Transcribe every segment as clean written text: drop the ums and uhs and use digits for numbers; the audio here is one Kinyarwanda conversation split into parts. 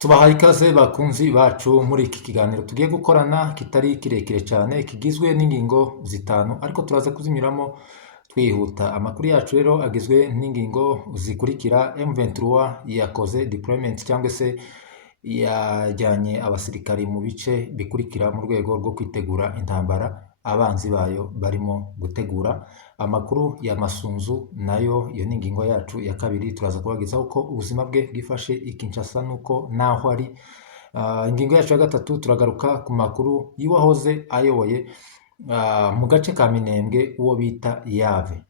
Tubahaye ikaze bakunzi bacu muri iki kiganiro tugiye gukorana kitari kirekire cyane kigizwe n'ingingo zitanu ariko turaza kuzinyuramo twihuta. Amakuru yacu rero agizwe n'ingingo zikurikira: M23 yakoze deployment cyangwa se yajyanye abasirikari mu bice bikurikira mu rwego rwo kwitegura intambara abanzi bayo barimo gutegura. Amakuru ya Masunzu nayo iyo ni ingingo yacu ya kabiri, turaza kubagezaho uko ubuzima bwe bwifashe i Kinshasa nuko naho ari. Ingingo yacu ya gatatu turagaruka ku makuru y'uwahoze ayoboye mu gace ka Minembwe uwo bita Yave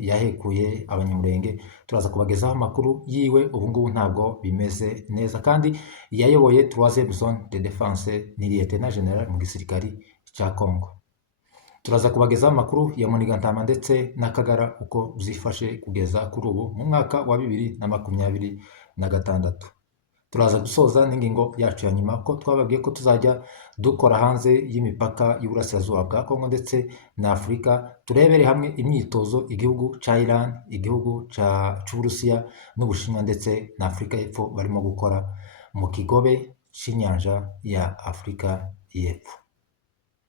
yahekuye abanyamurenge. Turaza kubagezaho amakuru yiwe, ubu ngubu ntabwo bimeze neza, kandi yayoboye 3e zone de défense ni Lieutenant General mu gisirikari cya Congo. Turaza kubagezaho amakuru ya Munigantama ndetse na Kagara uko byifashe kugeza kuri ubu mu mwaka wa 2026. Turaza gusoza n'ingingo yacu ya nyuma ko twababwiye ko tuzajya dukora hanze y'imipaka y'uburasirazuba bwa Kongo ndetse na Afurika, turebere hamwe imyitozo igihugu cya Iran, igihugu cy'Uburusiya n'Ubushinwa ndetse na Afurika y'Epfo barimo gukora mu kigobe cy'inyanja ya Afurika y'Epfo.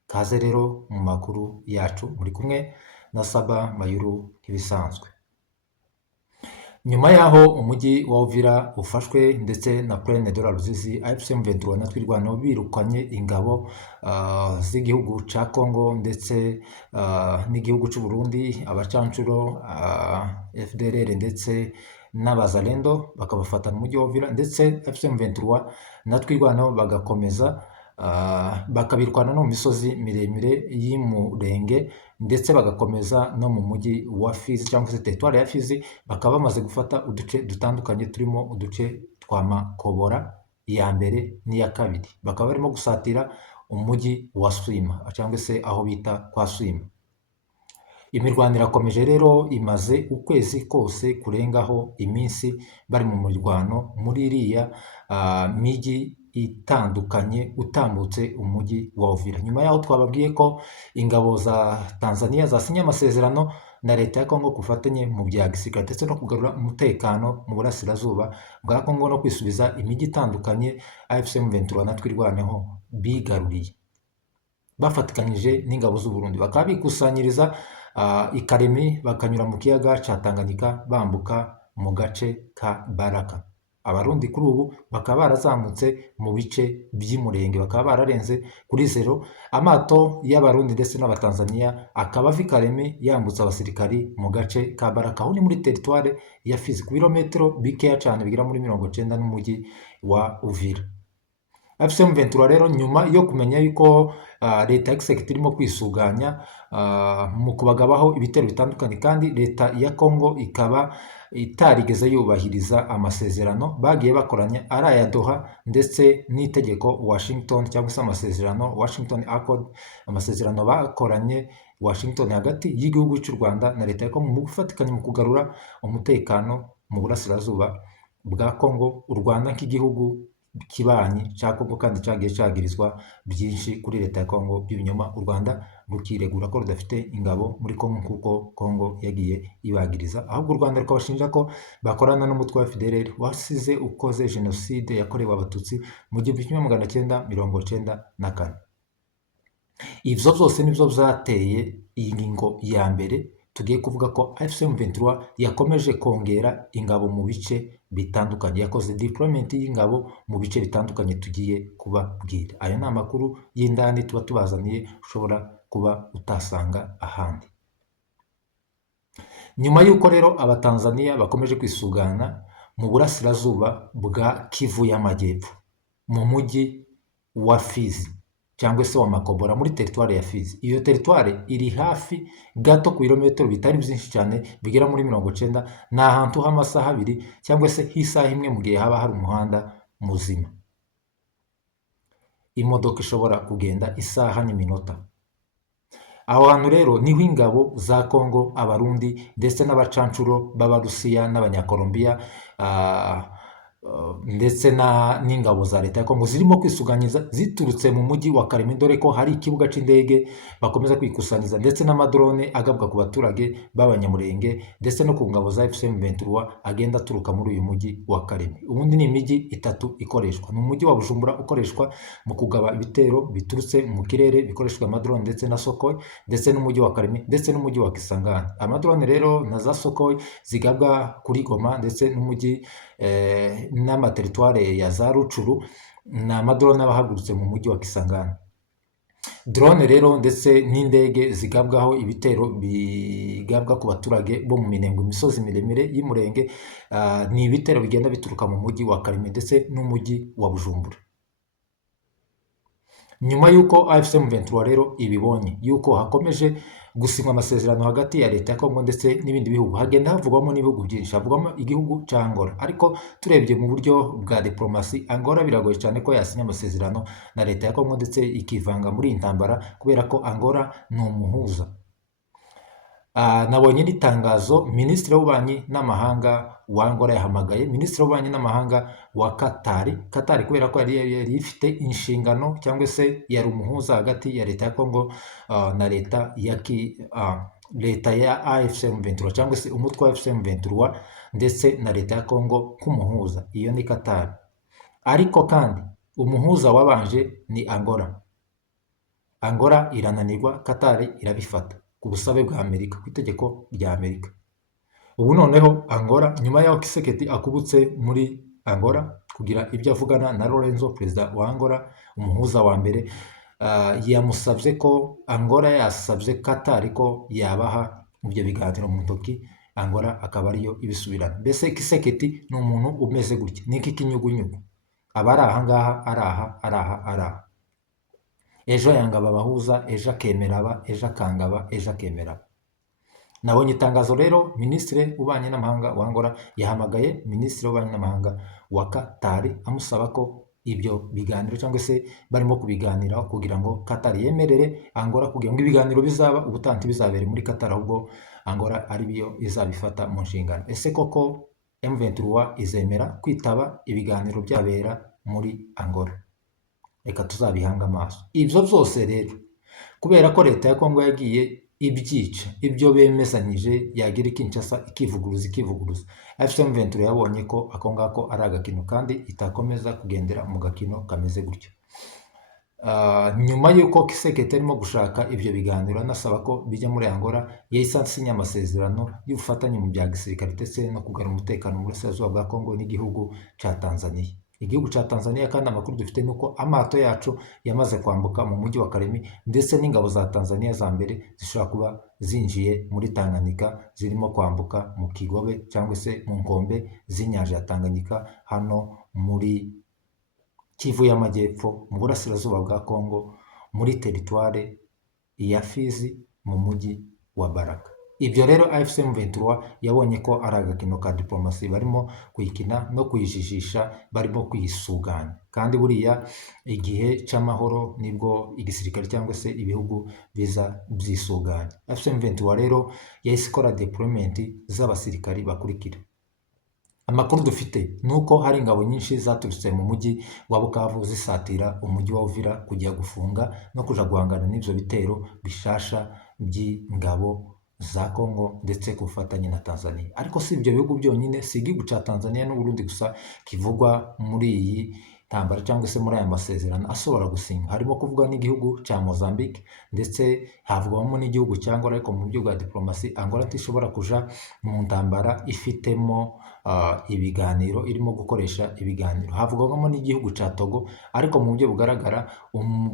Kaze rero mu makuru yacu, muri kumwe na Saba Mayuru nk'ibisanzwe. Nyuma yaho umujyi wa Uvira ufashwe ndetse na Plaine de la Ruzizi, AFC M23 na twirwanaho birukanye ingabo z'igihugu cya Congo ndetse n'igihugu cy'u Burundi, abacancuro FDLR ndetse n'abazalendo bakabafatana umujyi wa Uvira, ndetse AFC M23 na twirwanaho bagakomeza bakabirwana no mu misozi miremire y'Umurenge ndetse bagakomeza no mu mujyi wa Fizi cyangwa se teritwari ya Fizi. Bakaba bamaze gufata uduce dutandukanye turimo uduce twa Makobora ya mbere n'iya kabiri. Bakaba barimo gusatira umujyi wa Swima cyangwa se aho bita kwa Swima. Imirwano irakomeje rero, imaze ukwezi kose kurengaho iminsi bari mu mirwano muri iriya migi itandukanye utambutse umujyi wa Uvira. Nyuma yaho twababwiye ko ingabo za Tanzania zasinye amasezerano na leta ya Kongo kufatanye mu bya gisirikare ndetse no kugarura umutekano mu burasirazuba bwa Kongo no kwisubiza imijyi itandukanye AFC M23 na twirwaneho bigaruriye bafatikanyije n'ingabo z'u Burundi. Bakaba bikusanyiriza i Karemi bakanyura mu kiyaga cya Tanganyika bambuka mu gace ka Baraka. Abarundi kuri ubu bakaba barazamutse mu bice by'Umurenge, bakaba bararenze kuri zero. Amato y'Abarundi ndetse n'Abatanzania akaba ava i Karemi yambutsa abasirikari mu gace ka Baraka, aho ni muri teritware ya Fizi ku birometero bikeya cyane bigera muri 90 n'umujyi wa Uvira. AFC M23 rero nyuma yo kumenya yuko leta executive irimo kwisuganya mu kubagabaho ibitero bitandukanye, kandi leta ya Congo ikaba itarigeze yubahiriza amasezerano bagiye bakoranya ari aya Doha ndetse n'itegeko Washington cyangwa se amasezerano Washington Accord, amasezerano bakoranye Washington hagati y'igihugu cy'u Rwanda na leta ya Congo mu gufatikanya mu kugarura umutekano mu burasirazuba bwa Congo. U Rwanda nk'igihugu kibanyi cya Congo kandi cyagiye cyagirizwa byinshi kuri leta ya Congo by'ibinyoma, u Rwanda rukiregura ko rudafite ingabo muri Congo kuko Congo yagiye ibagiriza, ahubwo u Rwanda rukabashinja ko bakorana n'umutwe wa FDLR wasize ukoze jenoside yakorewe abatutsi mu 1994. Ivyo byose nibyo byateye iyi ngingo ya mbere tugiye kuvuga ko AFC M23 yakomeje kongera ingabo mu bice bitandukanye, yakoze deployment y'ingabo mu bice bitandukanye tugiye kubabwira. Ayo ni amakuru y'indani tuba tubazaniye ushobora kuba utasanga ahandi. Nyuma y'uko rero Abatanzania bakomeje kwisugana mu burasirazuba bwa Kivu y'Amajyepfo mu mujyi wa Fizi cyangwa se wa Makobora muri teritware ya Fizi. Iyo teritware iri hafi gato ku birometero bitari byinshi cyane bigera muri 90, ni ahantu h'amasaha abiri cyangwa se h'isaha imwe mu gihe haba hari umuhanda muzima. Imodoka ishobora kugenda isaha n'iminota. Aho hantu rero niho ingabo za Congo, Abarundi ndetse n'abacancuro b'Abarusiya n'Abanyakolombiya ndetse n'ingabo za leta ya Kongo zirimo kwisuganyiza ziturutse mu mujyi wa Kalemi, dore ko hari ikibuga cy'indege bakomeza kwikusanyiriza ndetse n'amadrone agabwa ku baturage b'abanyamurenge ndetse no ku ngabo za FCM 23 agenda aturuka muri uyu mujyi wa Kalemi. Ubundi ni imijyi itatu ikoreshwa. Ni umujyi wa Bujumbura ukoreshwa mu kugaba ibitero biturutse mu kirere bikoreshwa amadrone ndetse na Sokoi, ndetse n'umujyi wa Kalemi ndetse n'umujyi wa Kisangani. Amadrone rero na za Sokoi zigabwa kuri Goma ndetse n'umujyi n'amateritware ya za Rucuru, ni amadrone aba ahagurutse mu mujyi wa Kisangani. Drone rero ndetse n'indege zigabwaho ibitero bigabwa ku baturage bo mu minengo, imisozi miremire y'Umurenge, ni ibitero bigenda bituruka mu mujyi wa Kalemi ndetse n'umujyi wa Bujumbura. Nyuma y'uko AFC M23 rero ibibonye y'uko hakomeje gusinywa amasezerano hagati ya leta ya Kongo ndetse n'ibindi bihugu, hagenda havugwamo n'ibihugu byinshi, havugwamo igihugu cya Angola, ariko turebye mu buryo bwa diplomasi, Angola biragoye cyane ko yasinya amasezerano na leta ya Kongo ndetse ikivanga muri intambara, kubera ko Angola ni umuhuza. Nabonye n'itangazo minisitiri w'ububanyi n'amahanga wa Angola yahamagaye minisitiri w'ububanyi n'amahanga wa Katari, kubera ko yari ifite inshingano cyangwa se yari umuhuza hagati ya leta ya Kongo na leta ya AFC M23 cyangwa se umutwe wa AFC M23 ndetse na leta ya Kongo nk'umuhuza. Iyo ni Katari, ariko kandi umuhuza wabanje ni Angola irananirwa, Katari irabifata ku busabe bwa Amerika, ku itegeko rya Amerika. Ubu noneho Angola, nyuma y'aho Kisekedi akubutse muri Angola kugira ibyo avugana na Lorenzo, perezida wa Angola, umuhuza wa mbere, yamusabye ko Angola yasabye Katari ko yabaha ibyo biganiro mu ntoki, Angola akaba ariyo ibisubirana. Mbese Kisekedi ni umuntu umeze gutya, niki kinyugunyugu, aba ari ahangaha araha, ejo yangaba abahuza, ejo akemera aba, ejo akangaba, ejo akemera aba. Nabonye itangazo rero minisitiri w'ububanyi n'amahanga wa Angola yahamagaye minisitiri w'ububanyi n'amahanga wa Katari amusaba ko ibyo biganiro cyangwa se barimo kubiganiraho kugira ngo Katari yemerere Angola kugira ngo ibiganiro bizaba ubutanti bizabere muri Katari, ahubwo Angola ari byo izabifata mu nshingano. Ese koko M23 izemera kwitaba ibiganiro byabera muri Angola? Reka tuzabihanga amaso. Ibyo byose rero kubera ko leta ya Kongo yagiye ibyica ibyo bemezanyije, yagira Kinshasa ikivuguruza. AFC M23 yabonye ko ako ngako ari agakino kandi itakomeza kugendera mu gakino kameze gutyo. Nyuma y'uko Kisekedi arimo gushaka ibyo biganiro anasaba ko bijya muri Angola, yahise asinya amasezerano y'ubufatanye mu bya gisirikare ndetse no kugarura umutekano mu burasirazuba bwa Kongo n'igihugu cya Tanzania. Igihugu cya Tanzania kandi amakuru dufite nuko amato yacu yamaze kwambuka mu mujyi wa Kalemi, ndetse n'ingabo za Tanzania za mbere zishobora kuba zinjiye muri Tanganyika, zirimo kwambuka mu kigobe cyangwa se mu nkombe z'inyanja ya Tanganyika, hano muri Kivu y'Amajyepfo mu burasirazuba bwa Kongo, muri teritware ya Fizi mu mujyi wa Baraka. Ibyo rero AFC M23 yabonye ko ari agakino ka diplomasi barimo kuyikina no kuyijijisha, barimo kuyisuganya. Kandi buriya igihe cy'amahoro nibwo igisirikare cyangwa se ibihugu biza byisuganya. AFC M23 rero yahise ikora deployment z'abasirikari bakurikira. Amakuru dufite nuko hari ingabo nyinshi zaturutse mu mujyi wa Bukavu zisatira umujyi wa Uvira kujya gufunga no kuja guhangana n'ibyo bitero bishasha by'ingabo za Kongo ndetse ku bufatanye na Tanzania. Ariko si ibyo bihugu byonyine, si igihugu cya Tanzania n'u Burundi gusa kivugwa muri iyi ntambara cyangwa se muri aya masezerano ashobora gusinywa. Harimo kuvuga n'igihugu cya Mozambique ndetse havugwamo n'igihugu cya Angola, ariko mu buryo bwa diplomasi Angola ntishobora kuja mu ntambara ifitemo ibiganiro, irimo gukoresha ibiganiro. Havugwamo n'igihugu cya Togo, ariko mu buryo bugaragara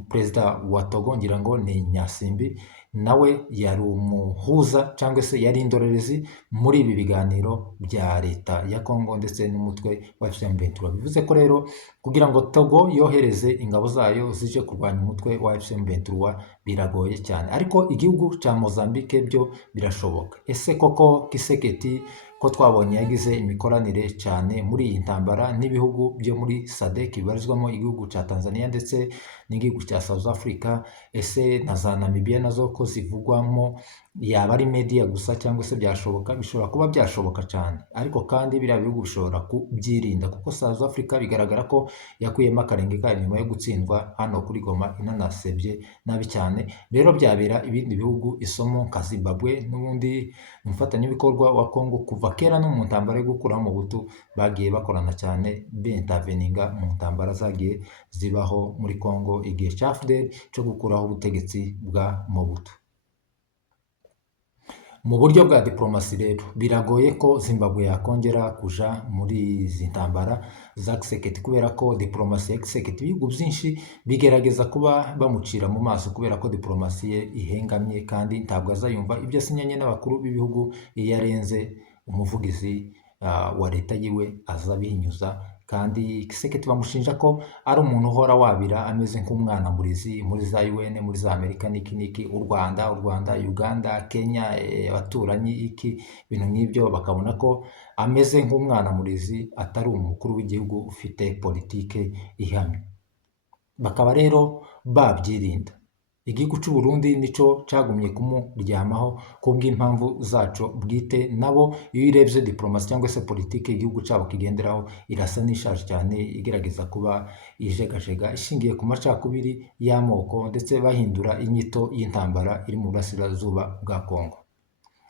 perezida wa Togo ngira ngo ni Nyasimbi, nawe yari umuhuza cyangwa se yari indorerezi muri ibi biganiro bya leta ya Kongo ndetse n'umutwe wa M23. Bivuze ko rero kugira ngo Togo yohereze ingabo zayo zije kurwanya umutwe wa M23 biragoye cyane, ariko igihugu cya Mozambique byo birashoboka. Ese koko Kisekedi ko twabonye yagize imikoranire cyane muri iyi ntambara n'ibihugu byo muri SADC bibarizwamo igihugu cya Tanzania ndetse n'igihugu cya South Africa. Ese na za Namibia nazo ko zivugwamo, yaba ari media gusa cyangwa se byashoboka? Bishobora kuba byashoboka cyane, ariko kandi biriya bihugu bishobora kubyirinda kuko South Africa bigaragara ko yakuyemo akarenge kayo nyuma yo gutsindwa hano kuri Goma inanasebye nabi cyane. Rero byabera ibindi bihugu isomo nka Zimbabwe n'ubundi umufatanyabikorwa wa Congo kuva kera no mu ntambara yo gukuraho Mobutu bagiye bakorana cyane, bentaveninga mu ntambara zagiye zibaho muri Congo igihe cya FDL cyo gukuraho ubutegetsi bwa Mobutu. Mu buryo bwa diplomasi rero biragoye ko Zimbabwe yakongera kuja muri izi ntambara za Tshisekedi, kubera ko diplomasi ya Tshisekedi ibihugu byinshi bigerageza kuba bamucira mu maso kubera ko diplomasi ye ihengamye kandi ntabwo azayumva ibyo asinyanye n'abakuru b'ibihugu. Iyo arenze umuvugizi wa leta yiwe aza bihinyuza, kandi Tshisekedi bamushinja ko ari umuntu uhora wabira ameze nk'umwana murizi muri za UN, muri za Amerika niki u Rwanda, Uganda, Kenya, abaturanyi iki ibintu nk'ibyo, bakabona ko ameze nk'umwana murizi atari umukuru w'igihugu ufite politike ihamye. Bakaba rero babyirinda. Igihugu cy'u Burundi nico cagumye kumuryamaho kubw'impamvu zaco bwite. Nabo iyo urebye diplomasi cyangwa se politike igihugu cyabo kigenderaho irasa n'ishaje cyane, igerageza kuba ijegajega ishingiye ku macakubiri y'amoko, ndetse bahindura inyito y'intambara iri mu burasirazuba bwa Kongo,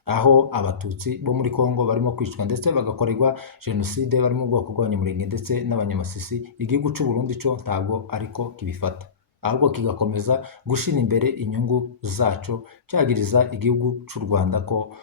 aho abatutsi bo muri Kongo barimo kwicwa ndetse bagakorerwa jenoside bari mu bwoko bw'abanyamulenge ndetse n'abanyamasisi. Igihugu cy'u Burundi cyo ntabwo ariko kibifata, ahubwo kigakomeza gushira imbere inyungu zaco, cyagiriza igihugu cy'u Rwanda ko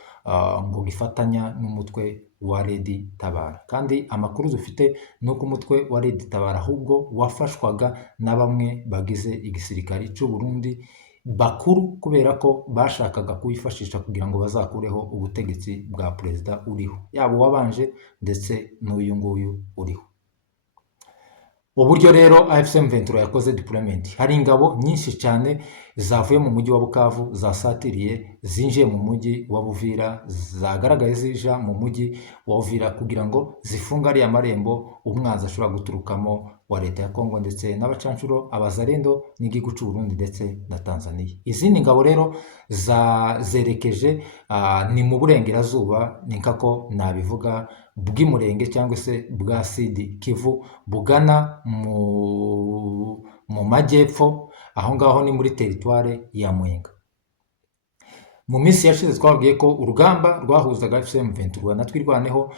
ngo gifatanya n'umutwe wa Red Tabara. Kandi amakuru dufite ni uko umutwe wa Red Tabara ahubwo wafashwaga na bamwe bagize igisirikare cy'u Burundi bakuru, kubera ko bashakaga kuwifashisha kugira ngo bazakureho ubutegetsi bwa perezida uriho, yaba uwabanje ndetse n'uyu nguyu uriho. Uburyo rero AFC M23 yakoze deployment, hari ingabo nyinshi cyane zavuye mu mujyi wa Bukavu zasatiriye zinjiye mu mujyi wa Buvira, zagaragaye zija mu mujyi wa Uvira kugira ngo zifunge ariya marembo umwanzi ashobora guturukamo wa leta ya Kongo ndetse n'abacancuro abazarendo n'igihugu cy'u Burundi ndetse na Tanzania. Izindi ngabo rero zerekeje ni mu burengerazuba, ni nkako nabivuga bw'imurenge cyangwa se bwa Sud Kivu bugana mu majyepfo, aho ngaho ni muri teritware ya Mwenga. Mu minsi yashize twabwiye ko urugamba rwahuzaga AFC M23 na Twirwaneho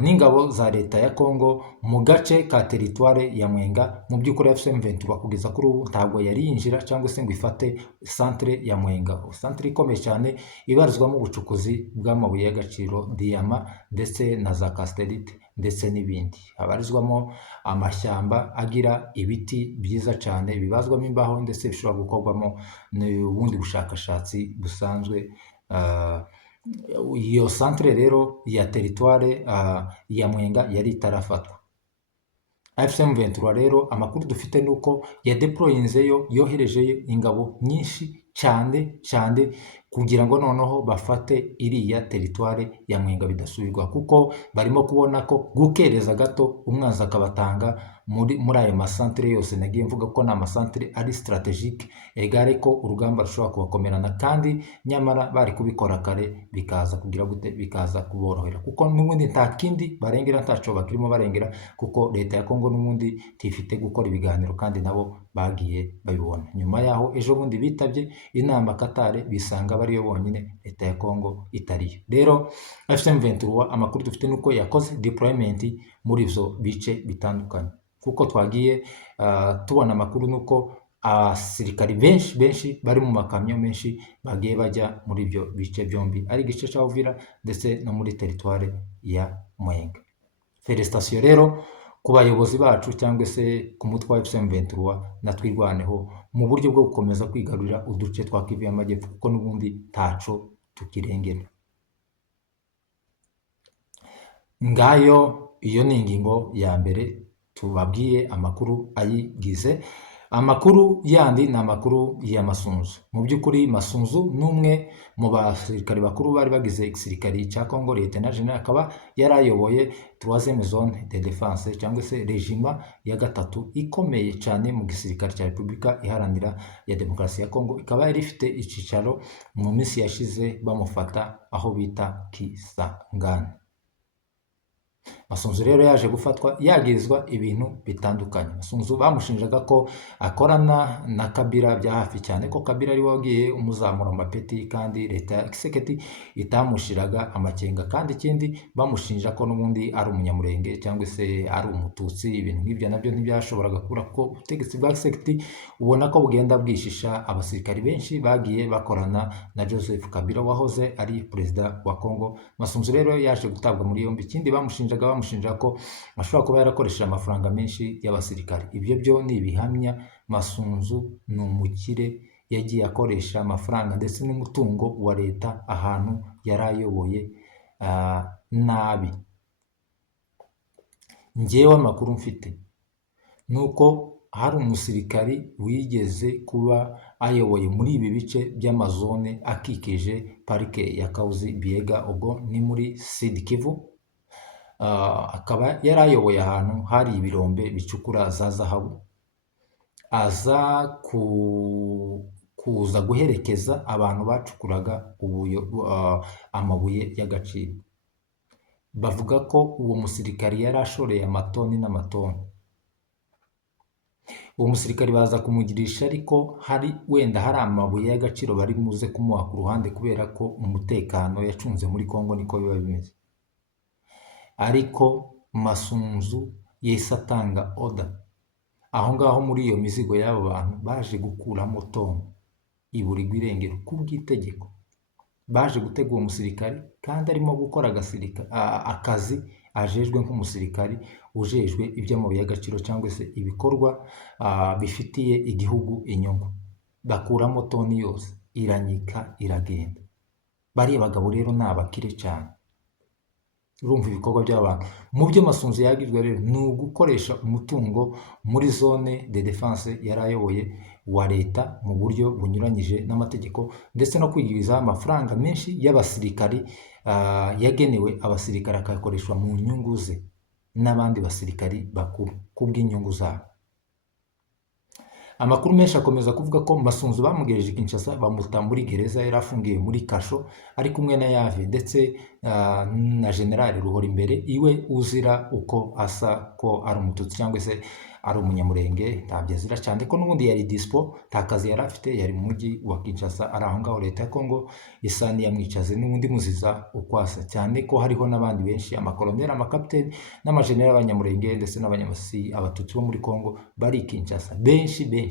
n'ingabo za leta ya Kongo mu gace ka teritware ya Mwenga. Mu by'ukuri AFC M23 kugeza kuri ubu ntabwo yari yinjira cyangwa se ngo ifate centre ya Mwenga, centre ikomeye cyane ibarizwamo ubucukuzi bw'amabuye y'agaciro, diyama ndetse na za casterite ndetse n'ibindi, habarizwamo amashyamba agira ibiti byiza cyane bibazwamo imbaho ndetse bishobora gukorwamo n'ubundi bushakashatsi busanzwe. Iyo centre rero ya teritware ya Mwenga yari itarafatwa. AFC M23 rero amakuru dufite nuko yadeployinzeyo, yoherejeyo ingabo nyinshi cyane kugira ngo noneho bafate iriya teritware ya Mwenga bidasubirwa, kuko barimo kubona ko gukereza gato umwanzi akabatanga muri ayo masantere yose nagiye mvuga ko ni amasantere ari strategique, egare ko urugamba rushobora kubakomerana, kandi nyamara bari kubikora kare bikaza kugira gute, bikaza kuborohera, kuko n'ubundi nta kindi barengera, ntaco bakirimo barengera, kuko leta ya Kongo n'ubundi tifite gukora ibiganiro kandi nabo bagiye babibona. Nyuma yaho ejo bundi bitabye inama Katare bisanga bariyo bonyine, leta ya Kongo itariyo. Rero AFC M23 amakuru dufite nuko yakoze deployment muri ivyo bice bitandukanye, kuko twagiye tubona amakuru nuko abasirikari benshi bari mu makamyo menshi bagiye bajya muri ibyo bice byombi, ari igice cya Uvira ndetse no muri teritware ya Mwenga. Felicitation rero ku bayobozi bacu cyangwa se ku mutwe wa AFC M23 na Twirwaneho mu buryo bwo gukomeza kwigarurira uduce twa Kivu y'Amajyepfo, kuko n'ubundi taco tukirengera. Ngayo iyo ni ingingo ya mbere tubabwiye amakuru ayigize. Amakuru yandi ni amakuru ya Masunzu. Mu by'ukuri Masunzu ni umwe mu basirikare bakuru bari bagize igisirikari cya Congo. Lieutenant General akaba yarayoboye 3e zone de défense cyangwa se regima ya gatatu ikomeye cyane mu gisirikare cya Repubulika Iharanira ya Demokarasi ya Congo. Ikaba yari ifite icyicaro mu minsi yashize bamufata aho bita Kisangani. Masunzu rero yaje gufatwa yagirizwa ibintu bitandukanye. Masunzu bamushinjaga ko akorana na Kabila bya hafi cyane, ko Kabila ari wagiye umuzamura amapeti kandi leta ya Kisekedi itamushiraga amakenga, kandi ikindi bamushinja ko n'ubundi ari umunyamurenge cyangwa se ari umututsi. Ibintu nk'ibyo nabyo ntibyashoboraga kubura, ko ubutegetsi bwa Kisekedi ubona ko bugenda bwishisha abasirikari benshi bagiye bakorana na Joseph Kabila wahoze ari perezida wa Congo. Masunzu rero yaje gutabwa muri yombi. Ikindi bamushinja ko ashobora kuba yarakoresheje amafaranga menshi y'abasirikari. Ibyo byo ni ibihamya. Masunzu ni umukire, yagiye akoresha amafaranga ndetse n'umutungo wa leta ahantu yari ayoboye nabi. Njyewe amakuru mfite ni uko hari umusirikari wigeze kuba ayoboye muri ibi bice by'amazone akikije parike ya Kauzi Biega, ubwo ni muri Sud Kivu. Akaba yari ayoboye ahantu hari ibirombe bicukura za zahabu, aza kuza guherekeza abantu bacukuraga amabuye y'agaciro. Bavuga ko uwo musirikari yari ashoreye amatoni n'amatoni. Uwo musirikari baza kumugirisha ariko wenda hari amabuye y'agaciro bari muze kumuha ku ruhande, kubera ko umutekano yacunze muri Congo niko biba bimeze. Ariko Masunzu yese atanga oda aho ngaho muri iyo mizigo y'abo bantu baje gukuramo toni iburirwa irengero ku bw'itegeko. Baje gutega uwo musirikari kandi arimo gukora akazi ajejwe nk'umusirikari ujejwe iby'amabuye y'agaciro cyangwa se ibikorwa bifitiye igihugu inyungu. Bakuramo toni yose iranyika iragenda. Bariya bagabo rero ni abakire cyane. Urumva ibikorwa by'abantu. Mu byo Masunzu yagizwe rero ni ugukoresha umutungo muri zone de défense yari ayoboye wa leta mu buryo bunyuranyije n'amategeko, ndetse no kwigwizaho amafaranga menshi y'abasirikari yagenewe abasirikari akayakoreshwa mu nyungu ze n'abandi basirikari bakuru ku bw'inyungu zabo. Amakuru menshi akomeza kuvuga ko Masunzu bamugejeje Kinshasa, bamuta muri gereza, yari afungiye muri kasho ari kumwe na Yave ndetse na General Ruhorimbere iwe uzira uko asa, ko ari umututsi cyangwa se ari umunyamurenge. Ntabyo azira cyane ko n'ubundi yari dispo, nta kazi yari afite, yari mu mujyi wa Kinshasa ari aho ngaho. Leta ya Congo isa niyamwicaze n'ubundi muziza ukwasa, cyane ko hariho n'abandi benshi, amakoloneli, amakapiteni n'amajenerali y'abanyamurenge ndetse n'abanyamasi, abatutsi bo muri Congo bari Kinshasa benshi.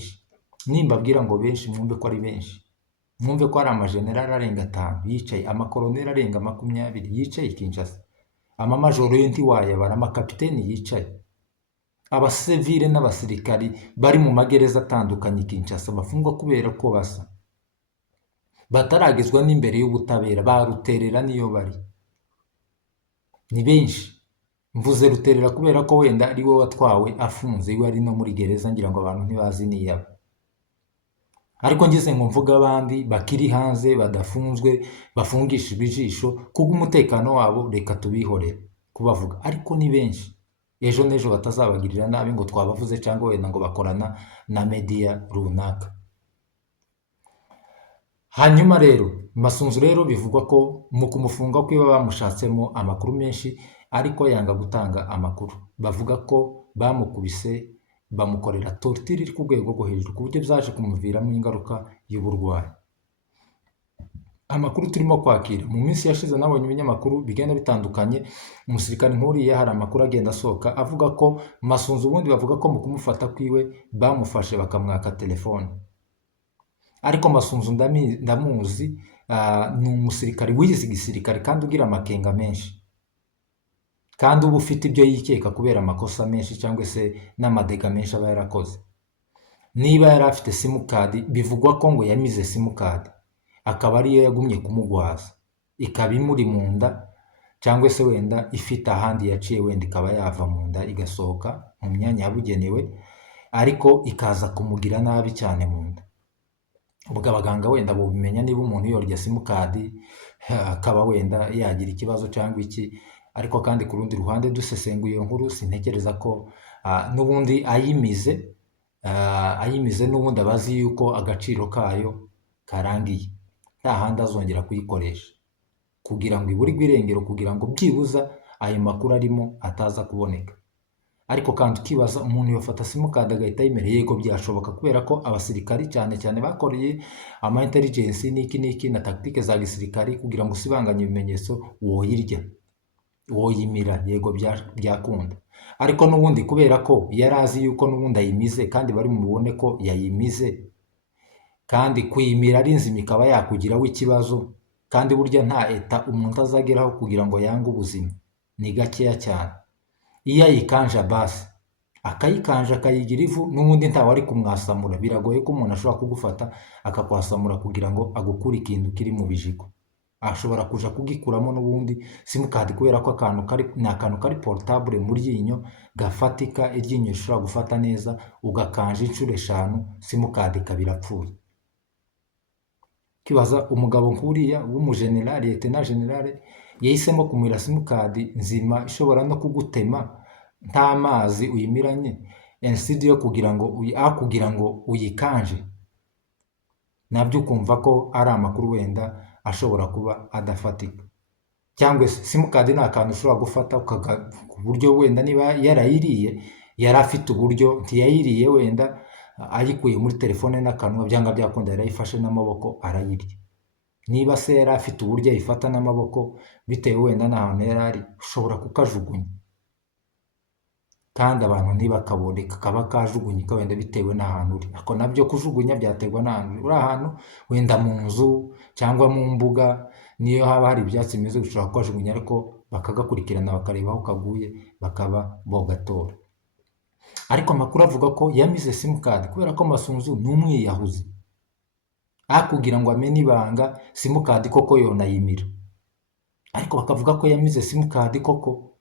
Nimbabwira ngo benshi mwumve ko ari benshi, mwumve ko hari amajenerali arenga 5 yicaye, amakoloneli arenga 20 yicaye Kinshasa, amamajoro yo ntiwayabara, amakapiteni yicaye, abasivile n'abasirikari bari mu magereza atandukanye Kinshasa bafungwa kubera ko basa, bataragezwa n'imbere y'ubutabera, baruterera niyo bari. Ni benshi. Mvuze ruterera kubera ko wenda ari we watwawe afunze, iwe ari no muri gereza, ngira ngo abantu ntibazi niyaba. Ariko ngize ngo mvuga abandi bakiri hanze badafunzwe, bafungishijwe ijisho kubw'umutekano wabo, reka tubihorere kubavuga. Ariko ni benshi, ejo n'ejo batazabagirira nabi ngo twabavuze, cyangwa wenda ngo bakorana na media runaka. Hanyuma rero Masunzu rero bivugwa ko mu kumufunga kwiba bamushatsemo amakuru menshi, ariko yanga gutanga amakuru. Bavuga ko bamukubise, bamukorera torture iri ku rwego rwo hejuru, ku buryo byaje kumuviramo ingaruka y'uburwayi. Amakuru turimo kwakira mu minsi yashize, nabonye ibinyamakuru bigenda bitandukanye, umusirikare nk'uriya hari amakuru agenda asohoka avuga ko Masunzu ubundi bavuga ko mu kumufata kwiwe bamufashe bakamwaka telefone. Ariko Masunzu ndamuzi, ni umusirikare wize igisirikare kandi ugira amakenga menshi, kandi uba ufite ibyo yikeka kubera amakosa menshi cyangwa se n'amadega menshi aba yarakoze. Niba yari afite simukadi, bivugwa ko ngo yamize simukadi, akaba ariyo yagumye kumugwaza, ikaba imuri mu nda, cyangwa se wenda ifite ahandi yaciye, wenda ikaba yava mu nda igasohoka mu myanya yabugenewe, ariko ikaza kumugira nabi cyane mu nda. Ubwo abaganga wenda bubimenya niba umuntu yorya simukadi akaba wenda yagira ikibazo cyangwa iki, ariko kandi ku rundi ruhande dusesenguye iyo nkuru sintekereza ko n'ubundi ayimize n'ubundi abazi yuko agaciro kayo karangiye, nta handi azongera kuyikoresha, kugira ngo iburirwe irengero, kugira ngo byibuza ayo makuru arimo ataza kuboneka. Ariko kandi ukibaza umuntu yafata simukadi agahita yimera, yego byashoboka, kubera ko abasirikari cyane cyane bakoreye ama intelligence n'iki na tactique za gisirikari kugira ngo usibanganye ibimenyetso woyirya woyimira, yego byakunda. Ariko n'ubundi kubera ko yari azi yuko n'ubundi ayimize kandi bari mubone ko yayimize, kandi kuyimira ari nzima ikaba yakugiraho ikibazo, kandi burya nta eta umuntu azageraho kugira ngo yange ubuzima, ni gakeya cyane. Iyo ayikanja basi akayikanja akayigira ivu, n'ubundi ntawe ari kumwasamura, biragoye ko umuntu ashobora kugufata akakwasamura kugira ngo agukure ikintu kiri mu bijigo. Ashobora kuja kugikuramo n'ubundi simukadi, kubera ko ni akantu kari portable mu ryinyo gafatika, iryinyo rishobora gufata neza, ugakanja inshuro 5 simukadi ikaba irapfuye. Kibaza umugabo nkuriya w'umujenerali, lieutenant general, yahisemo kumira simukadi nzima ishobora no kugutema nta mazi uyimiranye, instead yo kugira ngo uyikanje. Nabyo ukumva ko ari amakuru wenda ashobora kuba adafatika. Cyangwa simukadi ni akantu ushobora gufata ku buryo wenda niba yarayiriye, yari afite uburyo ntiyayiriye wenda ayikuye muri telefone n'akanwa, byanga byakunda yarayifashe n'amaboko arayirya. Niba se yari afite uburyo ayifata n'amaboko bitewe wenda n'ahantu yari ari, ushobora kukajugunya, kandi abantu ntibakabone kakaba kajugunyika wenda bitewe n'ahantu uri. Ako nabyo kujugunya byaterwa n'ahantu uri. Ahantu wenda mu nzu cyangwa mu mbuga, niyo haba hari ibyatsi bimeze ushobora kukajugunya, ariko bakagakurikirana bakareba aho kaguye bakaba bogatora. Ariko amakuru avuga ko yamize simukadi kubera ko Masunzu ni umwiyahuzi, kugira ngo amenye ibanga simukadi koko yonayimira, ariko bakavuga ko yamize simukadi koko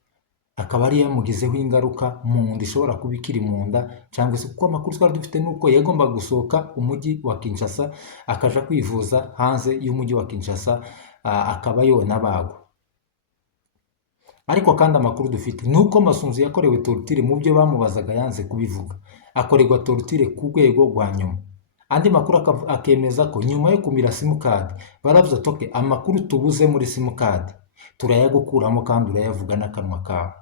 akaba ari yamugizeho ingaruka mu nda, ishobora kuba ikiri mu nda, cyangwa se kuko amakuru twari dufite nuko yagomba gusohoka umujyi wa Kinshasa akaja kwivuza hanze y'umujyi wa Kinshasa, akaba yonabagwa. Ariko kandi amakuru dufite nuko Masunzu yakorewe torture, mu byo bamubazaga yanze kubivuga, akorerwa torture ku rwego rwa nyuma. Andi makuru akemeza ko nyuma yo kumira simukadi baravuze toke amakuru tubuze muri simukadi turayagukuramo kandi urayavuga n'akanwa kawe.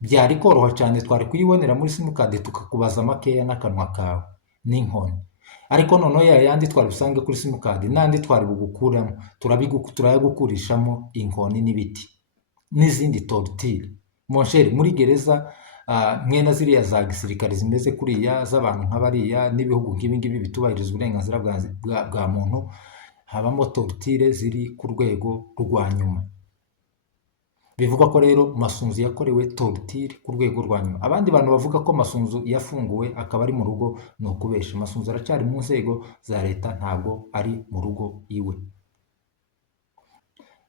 Byari koroha cyane, twari kuyibonera muri simukadi tukakubaza makeya n'akanwa kawe n'inkoni, ariko noneho yayandi twari busange kuri simukadi n'andi twari bugukuramo turayagukurishamo inkoni n'ibiti n'izindi torture. Monsheri, muri gereza mwena ziriya za gisirikare zimeze kuriya z'abantu nk'abariya n'ibihugu nk'ibingibi bitubahiriza uburenganzira bwa muntu, habamo torture ziri ku rwego rwa nyuma. Bivugwa ko rero Masunzu yakorewe torture ku rwego rwa nyuma. Abandi bantu bavuga ko Masunzu yafunguwe akaba ari mu rugo ni ukubesha. Masunzu aracyari mu nzego za leta, ntabwo ari mu rugo iwe.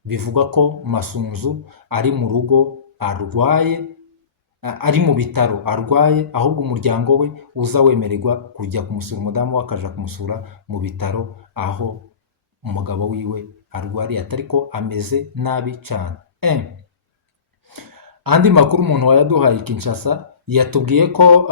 Bivugwa ko Masunzu ari mu rugo arwaye, ari mu bitaro arwaye, ahubwo umuryango we uza wemererwa kujya kumusura, umudamu we akaja kumusura mu bitaro aho umugabo wiwe arwariye, atari ko ameze nabi cyane. Andi makuru umuntu wayaduhaye Kinshasa yatubwiye ko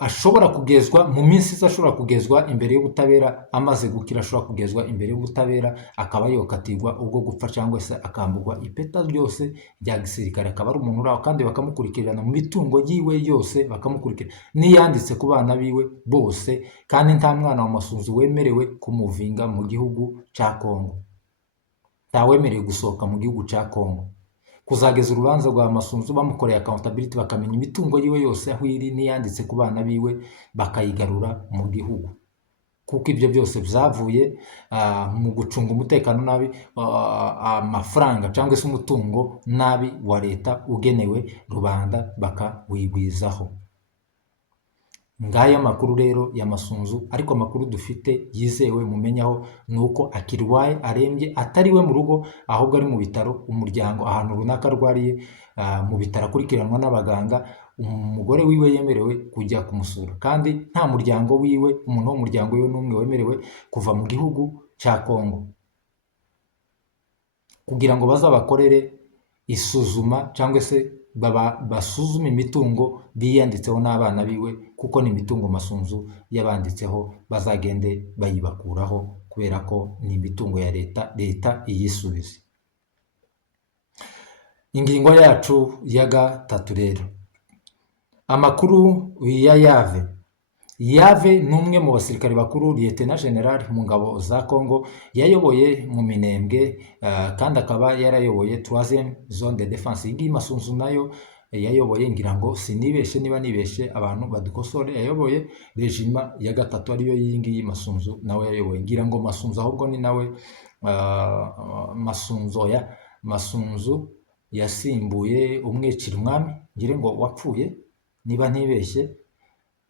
ashobora kugezwa mu minsi iza, ashobora kugezwa imbere y'ubutabera, amaze gukira ashobora kugezwa imbere y'ubutabera, akaba yokatirwa ubwo gupfa cyangwa se akambugwa ipeta ryose rya gisirikare, akaba ari umuntu uraho, kandi bakamukurikirana mu mitungo yiwe yose, bakamukurikirana n'iyanditse ku bana biwe bose, kandi nta mwana wa Masunzu wemerewe kumuvinga mu gihugu cya Kongo, ntawemerewe gusohoka mu gihugu cya Kongo, kuzageza urubanza rwa Masunzu bamukoreye accountability, bakamenya imitungo yiwe yose aho iri n'iyanditse ku bana biwe, bakayigarura mu gihugu, kuko ibyo byose byavuye mu gucunga umutekano nabi, amafaranga cyangwa se umutungo nabi wa leta ugenewe rubanda bakawigwizaho. ngaya amakuru rero ya Masunzu, ariko amakuru dufite yizewe mumenyaho ni uko akirwaye arembye, atari we mu rugo ahubwo ari mu bitaro, umuryango ahantu runaka arwariye, mu bitaro akurikiranwa n'abaganga, umugore wiwe yemerewe kujya kumusura, kandi nta muryango wiwe, umuntu w'umuryango wiwe n'umwe wemerewe kuva mu gihugu cya Kongo kugira ngo bazabakorere isuzuma cyangwa se basuzume imitungo biyanditseho n'abana biwe, kuko ni imitungo Masunzu yabanditseho, bazagende bayibakuraho kubera ko ni imitungo ya leta iyisubize. Ingingo yacu ya gatatu rero, amakuru ya Yave ni umwe mu basirikare bakuru, Lieutenant General mu ngabo za Congo, yayoboye mu Minembwe, kandi akaba yarayoboye 3e zone de défense. Iyi Masunzu nayo yayoboye, ngira ngo sinibeshe, niba nibeshe abantu badukosore, yayoboye regima ya gatatu, ariyo iyi ngiyi Masunzu nawe yayoboye. Ngira ngo Masunzu ahubwo ni nawe Masunzu yasimbuye umwicira umwami, ngire ngo wapfuye niba ntibeshye,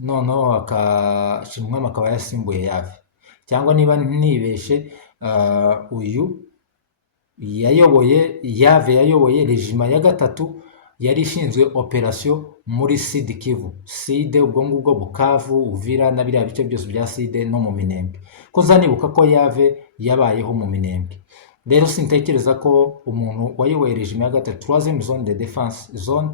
noneho umwami akaba yasimbuye Yave, cyangwa niba ntibeshe uyu Yave yayoboye regima ya gatatu, yari ishinzwe operation muri Sud Kivu, ubwo ngubwo Bukavu, Uvira na biriya bice byose bya Sud no mu Minembwe, ko zanibuka ko Yave yabayeho mu Minembwe. Rero sintekereza ko umuntu wayoboye regime ya gatatu 3e zone de défense zone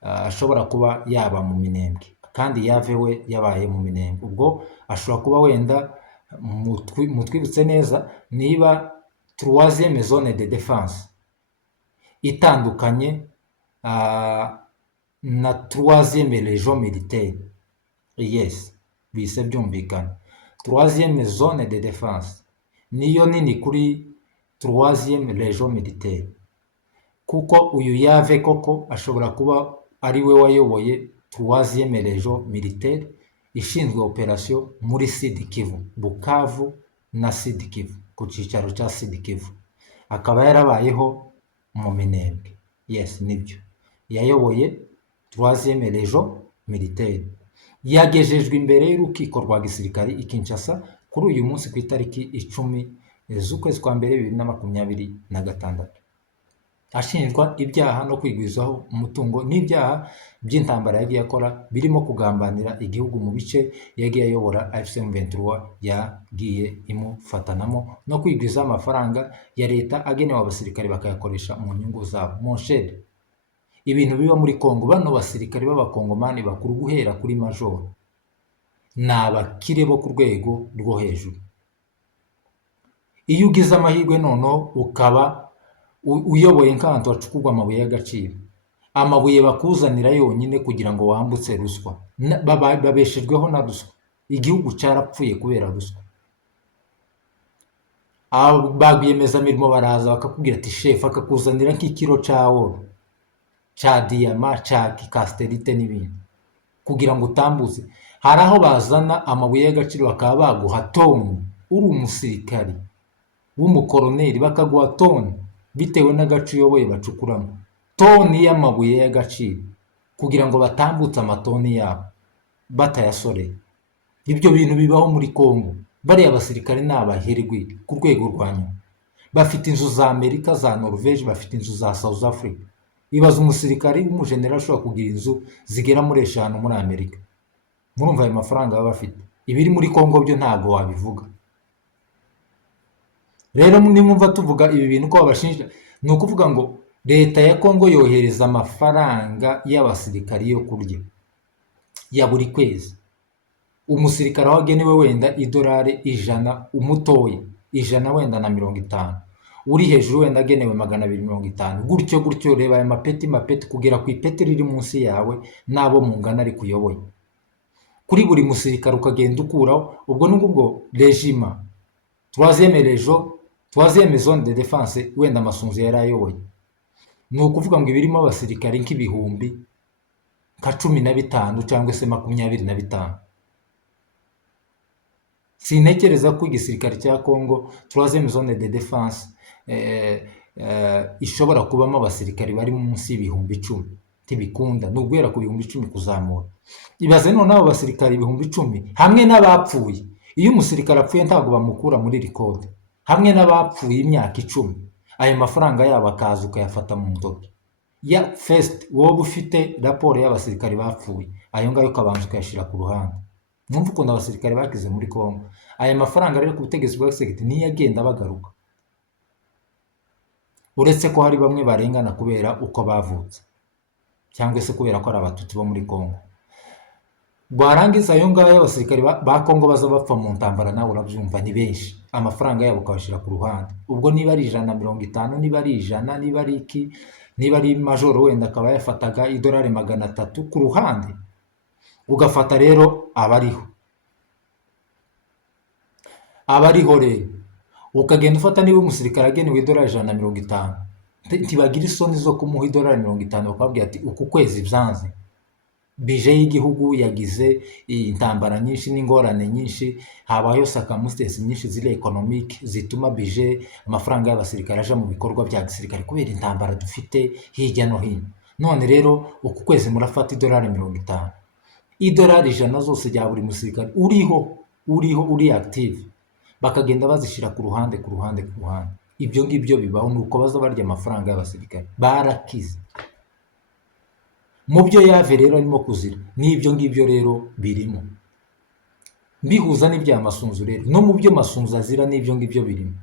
ashobora kuba yaba mu Minembwe, kandi Yave we yabaye mu Minembwe. Ubwo ashobora kuba wenda mutwibutse neza niba 3e zone de défense itandukanye na 3e région militaire. Yes, bise byumvikana. 3e zone de défense niyo nini kuri 3e région militaire, kuko uyu Yave koko ashobora kuba ari we wayoboye 3e région militaire ishinzwe operation muri Sud Kivu, Bukavu na Sud Kivu, ku cyicaro cya Sud Kivu, akaba yarabayeho mu Minembwe. Yes, nibyo yayoboye 3e région militaire. Yagejejwe imbere y'urukiko rwa gisirikari i Kinshasa kuri uyu munsi ku itariki 10 z'ukwezi kwa mbere 2026, ashinjwa ibyaha no kwigwizaho umutungo n'ibyaha by'intambara yagiye akora, birimo kugambanira igihugu mu bice yagiye ayobora AFC M23 yagiye imufatanamo, no kwigwiza amafaranga ya leta agenewe abasirikare bakayakoresha mu nyungu zabo. Monsheri, ibintu biba muri Kongo, bano basirikare b'abakongomani bakuru guhera kuri majoro ni abakire bo ku rwego rwo hejuru. Iyo ugize amahirwe noneho ukaba uyoboye nk'ahantu hacukurwa amabuye y'agaciro, amabuye bakuzanira yonyine kugira ngo wambutse ruswa, babeshejweho na ruswa, igihugu cyarapfuye kubera ruswa. Ba rwiyemezamirimo baraza bakakubwira ati shefu, akakuzanira nk'ikiro cya oro, cya diyama, cya kasiterite n'ibindi kugira ngo utambutse. Hari aho bazana amabuye y'agaciro bakaba baguha toni, uri umusirikari w'umukoroneri bakaguha toni bitewe n'agace uyoboye bacukuramo, toni y'amabuye y'agaciro kugira ngo batambutse amatoni yabo batayasoreye. Ibyo bintu bibaho muri Kongo. Bariya abasirikare ni abaherwe ku rwego rwa nyuma, bafite inzu za Amerika, za Norvege, bafite inzu za South Africa. Ibaza umusirikare w'umujenerali ashobora kugira inzu zigera muri 5 muri Amerika. Murumva ayo mafaranga baba bafite. Ibiri muri Kongo byo ntabwo wabivuga. Rero nimwumva tuvuga ibi bintu ko babashinja, ni ukuvuga ngo leta ya Kongo yohereza amafaranga y'abasirikari yo kurya ya buri kwezi. Umusirikare aho agenewe wenda idolari 100, umutoya 100 wenda na 50, uri hejuru wenda agenewe 250, gutyo gutyo. Reba aya mapeti kugera ku ipeti riri munsi yawe n'abo mungana ari kuyoboye, kuri buri musirikare ukagenda ukuraho. Ubwo n'ubwo regima 3e zone de défense wenda Masunzu yari ayoboye, ni ukuvuga ngo ibirimo abasirikare nk'ibihumbi nka 15 cyangwa se 25. Sintekereza ko igisirikare cya Kongo 3e zone de défense ishobora kubamo abasirikare bari munsi y'ibihumbi 10. ntibikunda, ni uguhera ku bihumbi 10 kuzamura. Ibaze none abo basirikare ibihumbi 10 hamwe n'abapfuye. Iyo umusirikare apfuye ntabwo bamukura muri rikode, hamwe n'abapfuye imyaka 10, ayo mafaranga yabo akaza ukayafata mu ntoki ya first, wowe ufite raporo y'abasirikare bapfuye, ayo ngayo ukabanza ukayashyira ku ruhande. Mwumva ukuntu abasirikare bakize muri Kongo. Aya mafaranga rero ku butegetsi bwa Tshisekedi niyo agenda bagaruka, uretse ko hari bamwe barengana kubera uko bavutse cyangwa se kubera ko ari abatutsi bo muri Kongo. Barangiza ayo ngayo abasirikare ba Kongo baza bapfa mu ntambara, nawe urabyumva ni benshi, amafaranga yabo ukabashyira ku ruhande. Ubwo niba ari 150, niba ari 100, niba ari iki, niba ari majoro wenda akaba yafataga idolari 300 ku ruhande, ugafata rero abariho rero ukagenda ufata, niba umusirikare agenewe idolari 150, ntibagira isoni zo kumuha idolari 50, bakabwira ati uku kwezi byanze, bije y'igihugu yagize intambara nyinshi n'ingorane nyinshi, habayo circumstances nyinshi ziri economic zituma bije amafaranga y'abasirikare aja mu bikorwa bya gisirikare kubera intambara dufite hirya no hino. None rero uku kwezi murafata idolari 50, idolari 100 zose rya buri musirikare uri active, bakagenda bazishyira ku ruhande. Ibyo ngibyo bibaho, nuko baza barya amafaranga y'abasirikare. Barakize mu byo Yave rero arimo kuzira, n'ibyo ngibyo rero birimo, bihuza n'ibya Masunzu rero, no mu byo Masunzu azira n'ibyo ngibyo birimo.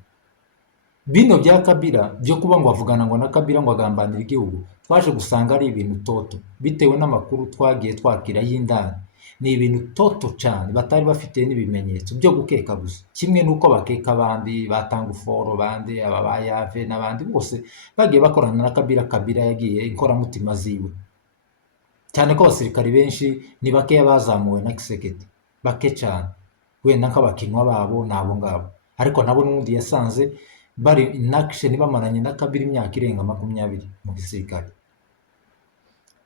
Bino bya Kabila byo kuba ngo avugana ngo na Kabila ngo agambanira igihugu, twaje gusanga ari ibintu toto, bitewe n'amakuru twagiye twakira y'indani. Ni ibintu toto cyane, batari bafite n'ibimenyetso byo gukeka gusa, kimwe n'uko bakeka abandi batanga uforo, bandi aba ba Yave n'abandi bose bagiye bakorana na Kabila. Kabila yagiye inkoramutima ziwe, cyane ko abasirikari benshi ni bakeya bazamuwe na Tshisekedi, bake cyane, wenda nk'abakinwa babo n'abo ngabo, ariko nabo n'ubundi yasanze bari in action bamaranye na Kabila imyaka irenga 20 mu gisirikare.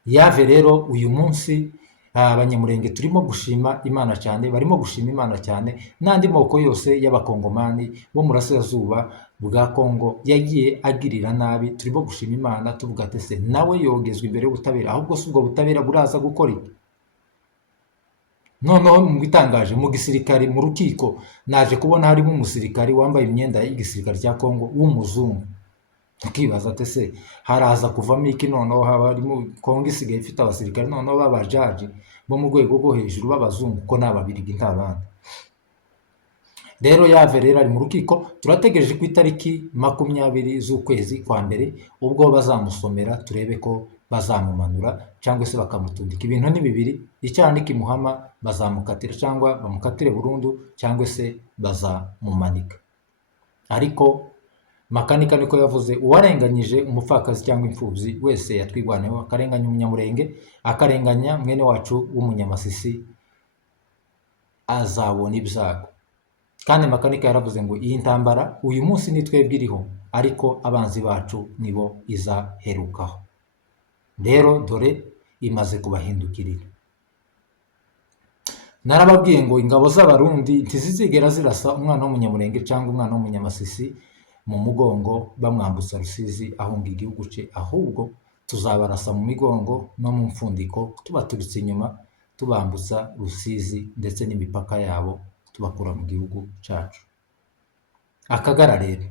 Yave rero uyu munsi abanyamurenge turimo gushima Imana cyane, barimo gushima Imana cyane, n'andi moko yose y'abakongomani bo mu burasirazuba bwa Kongo yagiye agirira nabi, turimo gushima Imana tuvuga ati se nawe yogezwa imbere y'ubutabera, ahubwo si ubwo butabera buraza gukora iki? Noneho mu bitangaje mu gisirikare, mu rukiko naje kubona harimo umusirikari wambaye imyenda y'igisirikare cya Kongo w'umuzungu. Ukibaza ati se haraza kuvamo iki? Noneho haba harimo Kongo isigaye ifite abasirikare noneho b'abajaji bo mu rwego rwo hejuru b'abazungu, ko n'ababirigi ntabandi. Rero Yave rero ari mu rukiko, turategereje ku itariki 20 z'ukwezi kwa mbere ubwo bazamusomera, turebe ko bazamumanura cyangwa se bakamutundika. Ibintu ni bibiri, icyaha nikimuhama bazamukatira cyangwa bamukatire burundu cyangwa se bazamumanika. Ariko Makanika niko yavuze, uwarenganyije umupfakazi cyangwa imfubyi wese yatwigwaneho, akarenganya umunyamurenge, akarenganya mwene wacu w'umunyamasisi, azabona ibyago. Kandi Makanika yaravuze ngo iyi ntambara uyu munsi ni twebwe iriho, ariko abanzi bacu nibo izaherukaho. Rero dore imaze kubahindukirira. Narababwiye ngo ingabo z'abarundi ntizizigera zirasa umwana w'umunyamurenge cyangwa umwana w'umunyamasisi mu mugongo bamwambutsa Rusizi ahunga igihugu cye, ahubwo tuzabarasa mu migongo no mu mfundiko, tubaturitse inyuma, tubambutsa Rusizi ndetse n'imipaka yabo, tubakura mu gihugu cyacu. Akagara rero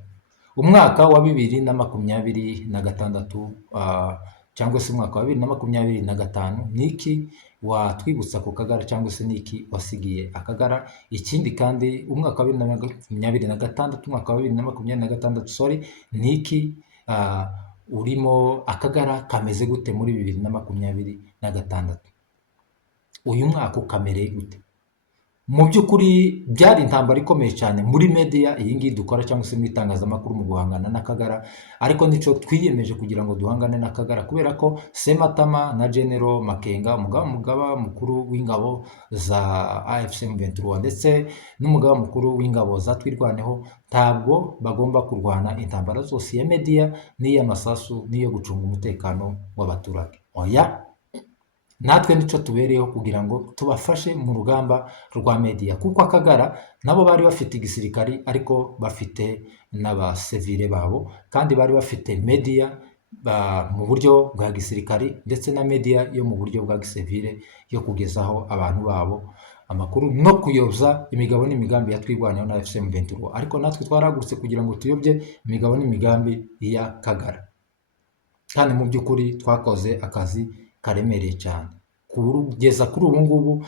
umwaka wa 2026 cyangwa se umwaka wa 2025, niki watwibutsa ku Kagara cyangwa se niki wasigiye Akagara? Ikindi kandi umwaka wa 2026, umwaka wa 2026 niki urimo Akagara kameze gute muri 2026? Uyu mwaka ukamereye gute? Mu by'ukuri byari intambara ikomeye cyane muri media iyi ngiyi dukora cyangwa se mu itangazamakuru mu guhangana n'Akagara, ariko nico twiyemeje kugira ngo duhangane n'Akagara, kubera ko Sematama na General Makenga, umugaba mukuru w'ingabo za AFC M23 ndetse n'umugaba mukuru w'ingabo za Twirwaneho, ntabwo bagomba kurwana intambara zose ya media n'iy'amasasu n'iyo gucunga umutekano w'abaturage. Oya, natwe nico tubereyeho kugira ngo tubafashe mu rugamba rwa media, kuko Akagara nabo bari bafite igisirikari ariko bafite n'abasivile babo, kandi bari bafite media mu buryo bwa gisirikari ndetse na media yo mu buryo bwa gisivile yo kugezaho abantu babo amakuru no kuyobya imigabo n'imigambi ya twirwaneho na FCM 23. Ariko natwe twaragurutse kugira ngo tuyobye imigabo n'imigambi ya Kagara, kandi mu by'ukuri twakoze akazi karemereye cyane kugeza kuri ubu ngubu.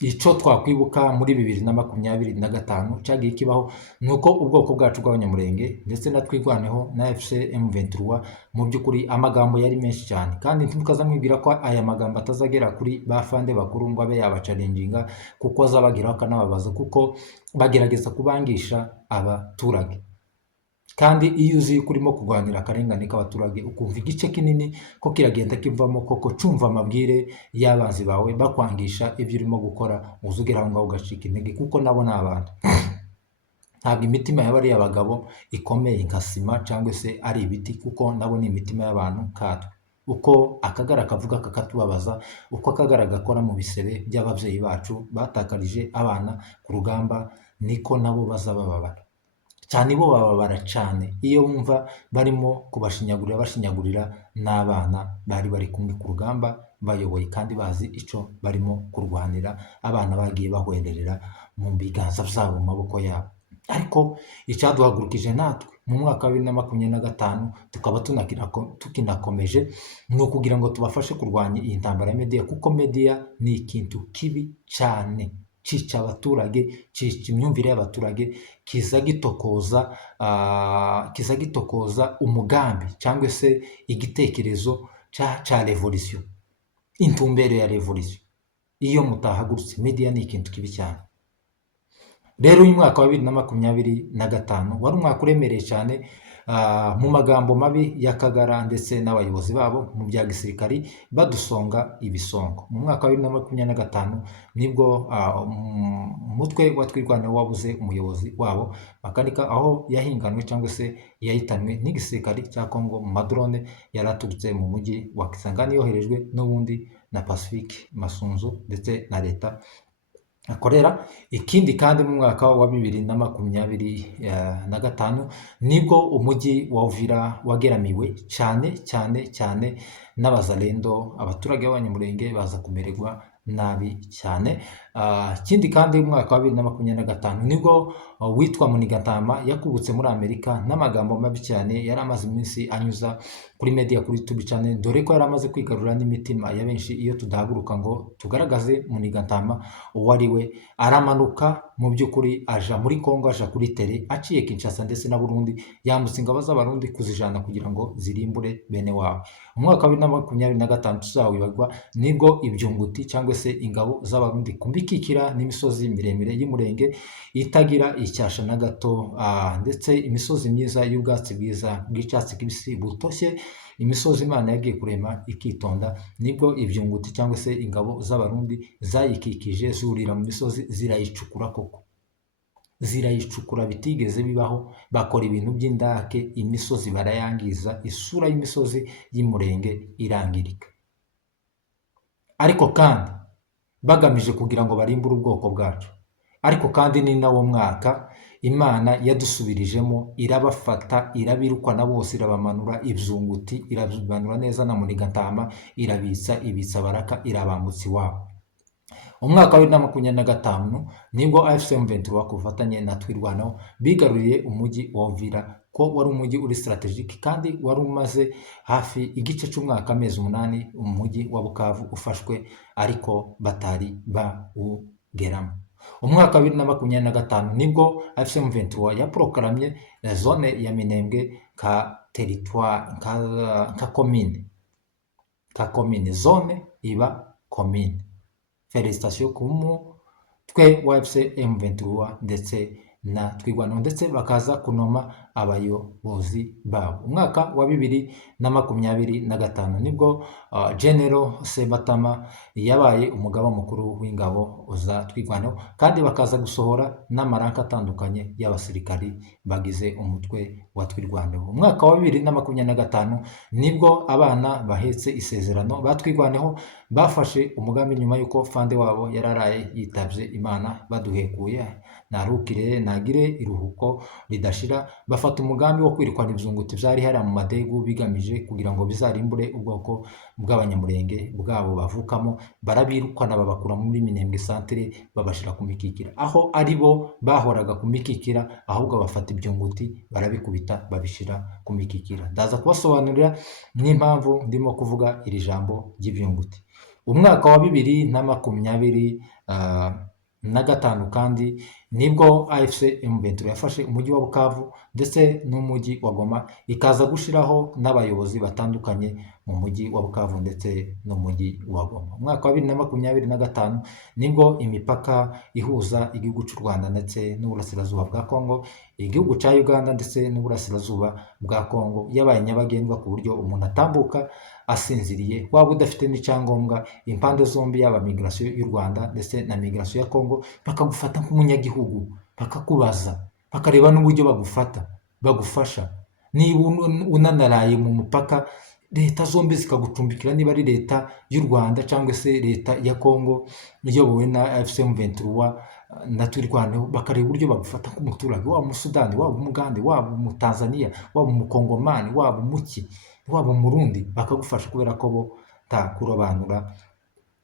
Icyo twakwibuka muri 2025 cyagiye kibaho ni uko ubwoko bwacu bw'abanyamurenge ndetse na twirwaneho na FCM 23 mu by'ukuri amagambo yari menshi cyane, kandi ntimukaza mwibwira ko aya magambo atazagera kuri bafande bakuru ngo abe yabacalenjinga, kuko azabageraho akanababaza, kuko bagerageza kubangisha abaturage. Kandi iyo uzi yuko urimo kurwanira akarengane k'abaturage, ukumva igice kinini ko kiragenda kivamo koko cumva amabwire y'abanzi bawe bakwangisha ibyo urimo gukora, uzugera aho ngaho ugacika intege, kuko nabo ni abantu. Ntabwo imitima y'abariya bagabo ikomeye nka sima cyangwa se ari ibiti, kuko nabo ni imitima y'abantu nkatwe. Uko Akagara kavuga kakatubabaza, uko Akagara gakora mu bisebe by'ababyeyi bacu batakarije abana ku rugamba, niko nabo bazabababara cyane. Bo bababara cyane iyo wumva barimo bashinyagurira n'abana bari bari kumwe ku rugamba bayoboye, kandi bazi icyo barimo kurwanira, abana bagiye bahwererera mu biganza byabo, mu maboko yabo. Ariko icyaduhagurukije natwe mu mwaka wa 2025 tukaba tukinakomeje ni ukugira ngo tubafashe kurwanya iyi ntambara ya media, kuko media ni ikintu kibi cyane, cica abaturage, cica imyumvire y'abaturage, kiza gitokoza umugambi cyangwa se igitekerezo cya revolution, intumbero ya revolution. Iyo mutahagurutse, media ni ikintu kibi cyane. Rero uyu mwaka wa 2025 wari umwaka uremereye cyane mu magambo mabi ya Kagara ndetse n'abayobozi babo mu bya gisirikari badusonga ibisongo. Mu mwaka wa 2025 nibwo umutwe wa twirwaneho wabuze umuyobozi wabo Makanika, aho yahinganwe cyangwa se yahitanwe n'igisirikari cya Kongo mu madrone yaraturutse mu mujyi wa Kisangani, yoherejwe n'ubundi na Pacifique Masunzu ndetse na leta akorera. Ikindi kandi mu mwaka wa 2025 nibwo umujyi wa Uvira wageramiwe cyane n'abazalendo, abaturage b'abanyamurenge baza kumererwa nabi cyane. Ikindi kandi mu mwaka wa 2025 nibwo witwa Munigatama yakubutse muri Amerika n'amagambo mabi cyane yari amaze iminsi anyuza kuri media, kuri YouTube channel, dore ko yari amaze kwigarura n'imitima ya benshi. Iyo tudahaguruka ngo tugaragaze Munigatama uwo ari we, aramanuka mu by'ukuri aja muri Kongo, aja kuri tele, aciye Kinshasa ndetse na Burundi, yambutse ingabo z'abarundi kuzijana kugira ngo zirimbure bene wabo. Umwaka wa 2025 tuzawibagwa nibwo ibyunguti cyangwa se ingabo z'abarundi kumbikikira n'imisozi miremire y'Umurenge itagira icyasha na gato, ndetse imisozi myiza y'ubwatsi bwiza bw'icyatsi kibisi butoshye, imisozi Imana yagiye kurema ikitonda. Nibwo ibyunguti cyangwa se ingabo z'abarundi zayikikije, zurira mu misozi, zirayicukura koko, zirayicukura bitigeze bibaho, bakora ibintu by'indake, imisozi barayangiza, isura y'imisozi y'Umurenge irangirika. Ariko kandi bagamije kugira ngo barimbure ubwoko bwacu. Ariko kandi ni nawo mwaka Imana yadusubirijemo, irabafata, irabirukana bose, irabamanura ibyunguti, irabimanura neza na Munigatama, ibitsa baraka, irabambutsa iwabo. Umwaka wa 2025 nibwo AFCM 23 ku bufatanye na twirwanaho bigaruriye umujyi wa Uvira, ko wari umujyi uri strategic kandi wari umaze hafi igice cy'umwaka, amezi 8 umujyi wa Bukavu ufashwe, ariko batari bawugeramo. Umwaka wa 2025 nibwo AFCM 23 yaproklaramye zone ya Minembwe ka territoire ka commune, zone iba commune. Felicitation ku mutwe wa FCM 23 ndetse na twirwanaho, ndetse bakaza kunoma abayobozi babo. Umwaka wa 2025 nibwo General Sebatama yabaye umugaba mukuru w'ingabo za twirwanaho, kandi bakaza gusohora n'amaranka atandukanye y'abasirikari bagize umutwe wa twirwanaho. Umwaka wa 2025 nibwo abana bahetse isezerano batwirwanaho bafashe umugambi nyuma yuko fande wabo yararaye yitabye Imana baduhekuye, naruhukire nagire iruhuko ridashira. Bafata umugambi wo kwirukana ivyunguti vyari hariya mu madegu bigamije kugira ngo bizarimbure ubwoko bw'abanyamurenge bwabo bavukamo. Barabirukana babakura muri Minembwe centre babashira ku Mikikira, aho ari bo bahoraga ku Mikikira, ahubwo bafata ibyunguti barabikubita babishira ku Mikikira. Ndaza kubasobanurira n'impamvu ndimo kuvuga iri jambo ry'ibyunguti. Umwaka wa 2025 kandi nibwo AFC M23 yafashe umujyi wa Bukavu ndetse n'umujyi wa Goma, ikaza gushiraho n'abayobozi batandukanye mu mujyi wa Bukavu ndetse n'umujyi wa Goma. Umwaka wa 2025 nibwo imipaka ihuza igihugu cy'u Rwanda ndetse n'uburasirazuba bwa Kongo, igihugu cya Uganda ndetse n'uburasirazuba bwa Kongo yabaye nyabagendwa ku buryo umuntu atambuka asinziriye waba udafite n'icyangombwa. Impande zombi yaba migration y'u Rwanda ndetse na migration ya Kongo bakagufata nk'umunyagihugu, bakakubaza, bakareba n'uburyo bagufasha. Niba unanaraye mu mupaka, leta zombi zikagucumbikira, niba ari leta y'u Rwanda cyangwa se leta ya Kongo iyobowe na AFC M23 na twirwaneho, bakareba uburyo bagufata nk'umuturage, waba umusudani, waba umugande, waba umutanzania, waba umukongomani, waba umuki, waba umurundi, bakagufasha kubera ko bo nta kurobanura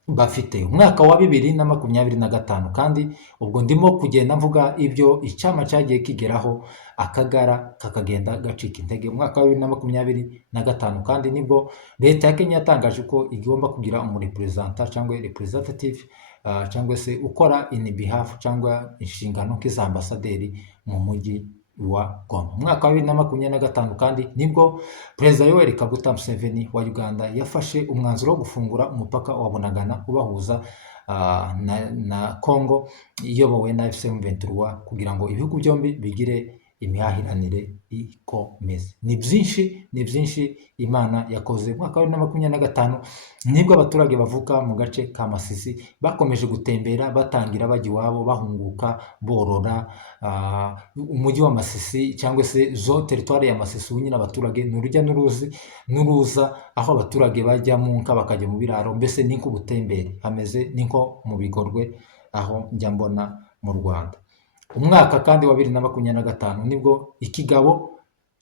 bafite. Umwaka wa 2025 kandi ubwo ndimo kugenda mvuga ibyo icyama cyagiye kigeraho akagara kakagenda gacika intege. Umwaka wa 2025 kandi nibwo leta ya Kenya yatangaje ko igomba kugira umurepresenta cyangwa representative cyangwa se ukora in behalf cyangwa inshingano nk'izambasaderi mu mujyi wa Goma. Umwaka wa 2025 kandi nibwo Perezida Yoweri Kaguta Museveni wa Uganda yafashe umwanzuro wo gufungura umupaka wa Bunagana ubahuza na Kongo iyobowe na AFC M23 kugira ngo ibihugu byombi bigire imihahiranire ikomeze. Ni byinshi Imana yakoze. Mwaka wa 2025 nibwo abaturage bavuka mu gace ka Masisi bakomeje gutembera batangira bajya iwabo, bahunguka, borora. Umujyi wa Masisi cyangwa se zo territoire ya Masisi nyine abaturage n'urujya n'uruza, aho abaturage bajya mu nka bakajya mu biraro, mbese ni nk'ubutembere, hameze ni nko mu Bigorwe aho njya mbona mu Rwanda. Umwaka kandi wa 2025 nibwo ikigabo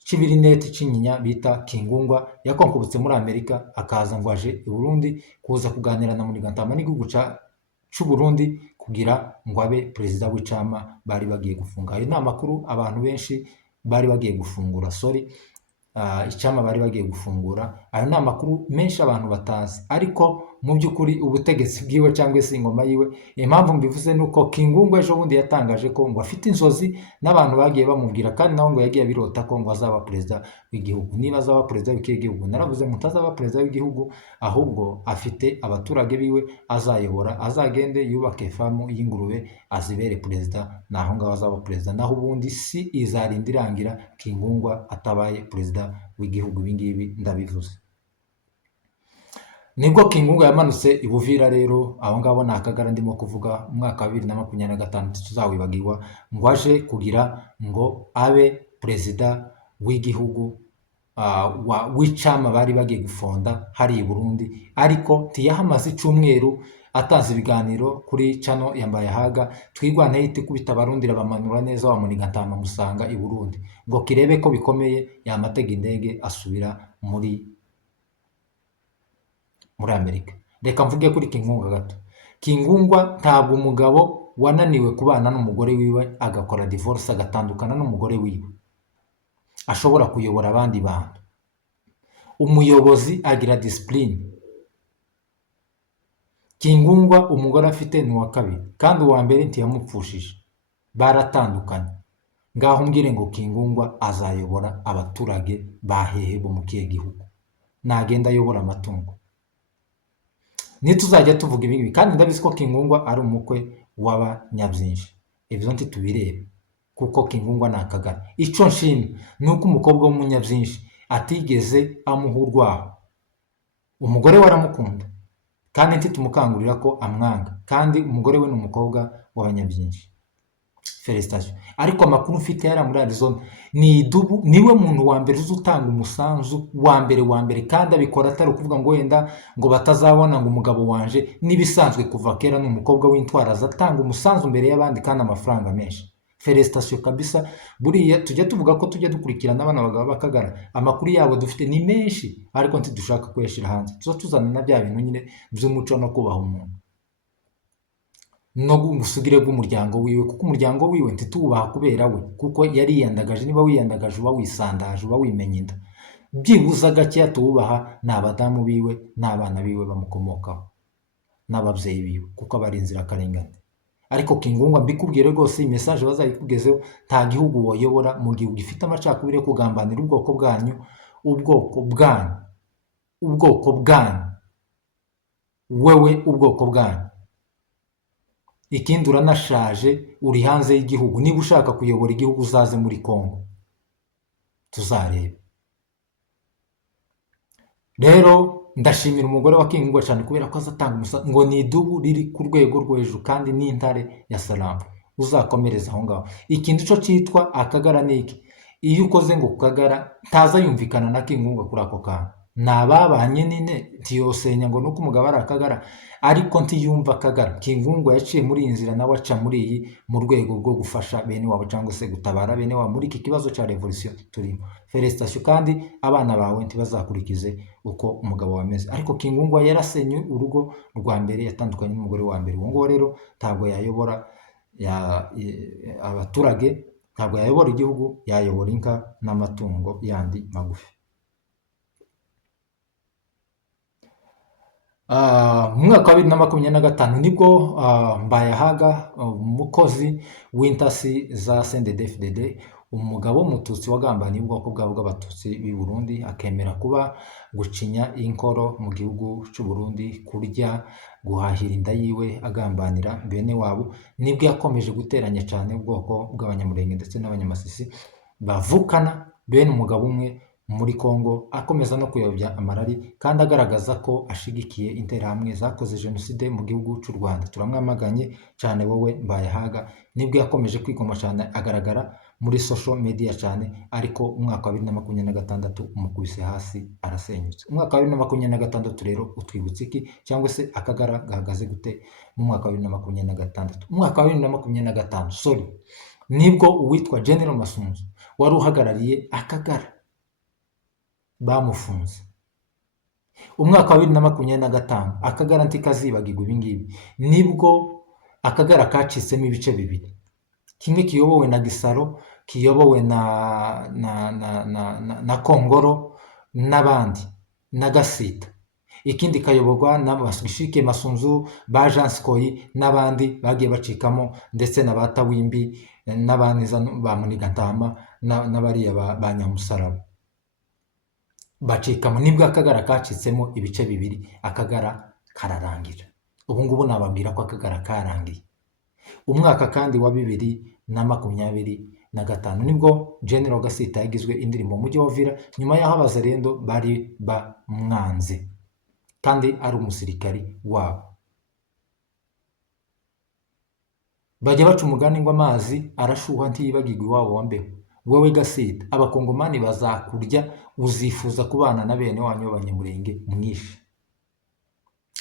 cy'ibirineti cy'inyinya bita Kingungwa yakonkubutse muri Amerika, akaza ngo aje i Burundi kuza kuganira na Munigantama n'igihugu cy'u Burundi kugira ngo abe perezida w'icama bari bagiye gufunga. Ayo ni amakuru abantu benshi bari bagiye gufungura, icyama bari bagiye gufungura. Ayo ni amakuru menshi abantu batazi, ariko mu by'ukuri ubutegetsi bwiwe cyangwa se ingoma yiwe, impamvu mbivuze nuko Kingungwa ejo bundi yatangaje ko ngo afite inzozi n'abantu bagiye bamubwira, kandi nawe ngo yagiye birota ko ngo azaba perezida w'igihugu. Niba azaba perezida w'igihugu, naravuze mutazaba perezida w'igihugu, ahubwo afite abaturage biwe azayobora, azagende yubake famu y'ingurube azibere perezida, naho ngaho azaba perezida. Naho ubundi si izarinda irangira Kingungwa atabaye perezida w'igihugu. Ibingibi ndabivuze. Nibwo Kingungwa yamanutse i Buvira. Rero aho ngabo ni akagara ndimo kuvuga. Umwaka wa 2025 tuzawibagirwa, ngo aje kugira ngo abe perezida w'igihugu w'icama bari bagiye gufonda hari i Burundi, ariko ntiyahamaze icyumweru atanze ibiganiro kuri channel yambaye haga twirwaneye itikubita abarundi bamanura neza wa Munigantama musanga i Burundi, ngo kirebe ko bikomeye yamatega indege asubira muri Amerika. Reka mvuge kuri Kingungwa gato. Kingungwa ntabwo umugabo wananiwe kubana n'umugore wiwe agakora divorce agatandukana n'umugore wiwe ashobora kuyobora abandi bantu. Umuyobozi agira discipline. Kingungwa umugore afite ni wa kabiri, kandi uwa mbere ntiyamupfushije, baratandukanye. Ngaho mbwire ngo Kingungwa azayobora abaturage bahehe bo mu kihe gihugu? Nagenda ayobora amatungo. Nituzajya tuvuga ibi, kandi ndabizi ko Kingungwa ari umukwe w'abanyabyinshi. Ibyo ntitubirebe kuko Kingungwa ni akagara. Icyo nshima ni uko umukobwa w'umunyabyinshi atigeze amuha urwaho. Umugore we aramukunda kandi ntitumukangurira ko amwanga, kandi umugore we ni umukobwa w'abanyabyinshi. Felicitation. Ariko amakuru mfite yari muri Arizona ni idubu, niwe muntu wa mbere uzi utanga umusanzu wa mbere, kandi abikora atari ukuvuga ngo wenda ngo batazabona ngo umugabo wanje, nibisanzwe kuva kera ni umukobwa w'intwara azatanga umusanzu mbere y'abandi kandi amafaranga menshi. felicitation kabisa. Buriya tujya tuvuga ko tujya dukurikirana abana bagabo b'Akagara, amakuru yabo dufite ni menshi ariko ntidushaka kuyashyira hanze, tuza tuzana na bya bintu nyine by'umuco no kubaha umuntu no gusugire bw'umuryango wiwe, kuko umuryango wiwe ntituwubaha kubera we, kuko yari yiyandagaje. Niba wiyandagaje uba wisandaje, uba wimenya inda. Byibuze gakeya tuwubaha ni abadamu biwe n'abana biwe bamukomokaho n'ababyeyi biwe, kuko aba ari inzirakarengane. Ariko Kingungwa mbikubwire rwose, iyi message bazayikugezeho, nta gihugu woyobora mu gihugu gifite amacakubiri yo kugambanira ubwoko bwanyu, ubwoko bwanyu, wewe ubwoko bwanyu. Ikindi uranashaje, uri hanze y'igihugu. Niba ushaka kuyobora igihugu uzaze muri Kongo tuzarebe. Rero ndashimira umugore wa Kingungwa cyane kubera ko azatanga umusanzu, ngo ni idubu riri ku rwego rwo hejuru kandi ni intare ya salamu. Uzakomereza aho ngaho. Ikindi cyo cyitwa Akagara ni iki? Iyo ukoze ngo Kagara ntaza yumvikana na Kingungwa kuri ako kantu, nababanye nine ntiyosenya ngo nuko umugabo ari Akagara, ariko ntiyumva Akagara. Kingungwa yaciye muri iyi nzira, nawe aca muri iyi mu rwego rwo gufasha bene wabo cyangwa se gutabara bene wabo muri iki kibazo cya revolution turimo. Felicitation, kandi abana bawe ntibazakurikize uko umugabo wameze. Ariko Kingungwa yarasenye urugo rwa mbere, yatandukanye n'umugore wa mbere. Uwo nguwo rero ntabwo yayobora abaturage, ntabwo yayobora igihugu, yayobora inka n'amatungo yandi magufi. Mu mwaka wa 2025 nibwo Mbayahaga, umukozi w'intasi za CNDD-FDD, umugabo w'umututsi wagambaniye ubwoko bwabo bw'abatutsi b'i Burundi, akemera kuba gucinya inkoro mu gihugu cy'u Burundi, kurya, guhahira inda yiwe, agambanira bene wabo. Nibwo yakomeje guteranya cyane ubwoko bw'Abanyamulenge ndetse n'Abanyamasisi bavukana bene umugabo umwe muri Kongo, akomeza no kuyobya amarari kandi agaragaza ko ashigikiye interahamwe zakoze jenoside mu gihugu cy'u Rwanda. Turamwamaganye cyane wowe Mbayahaga. Nibwo yakomeje kwigoma cyane, agaragara muri social media cyane, ariko umwaka wa 2026 umukubise hasi, arasenyutse. Umwaka wa 2026 rero utwibutse iki, cyangwa se Akagara gahagaze gute mu mwaka wa 2026? Umwaka wa 2025 nibwo uwitwa General Masunzu wari uhagarariye Akagara bamufunze. Umwaka wa 2025 Akagara ntikazibagirwa ibingibi. Nibwo Akagara kacitsemo ibice bibiri, kimwe kiyobowe na Gisaro, kiyobowe na Kongoro n'abandi na Gasita. Ikindi kayoborwa n'Abashike Masunzu, ba Jean Sikoyi n'abandi bagiye bacikamo, ndetse na Batawimbi n'abandi ba Munigantama n'abariya ba Nyamusaraba bacikamo. Nibwo Akagara kacitsemo ibice bibiri, Akagara kararangira. Ubu ngubu nababwira ko Akagara karangiye. Umwaka kandi wa 2025 nibwo General Gasita yagizwe indirimbo mu mujyi wa Uvira, nyuma y'aho abazalendo bari bamwanze kandi ari umusirikari wabo. Bajya baca umugani ngo amazi arashuha ntiyibagirwa iwabo wa mbeho. Wowe Gasita, abakongomani bazakurya, uzifuza kubana na bene wanyu b'Abanyamulenge mwishe,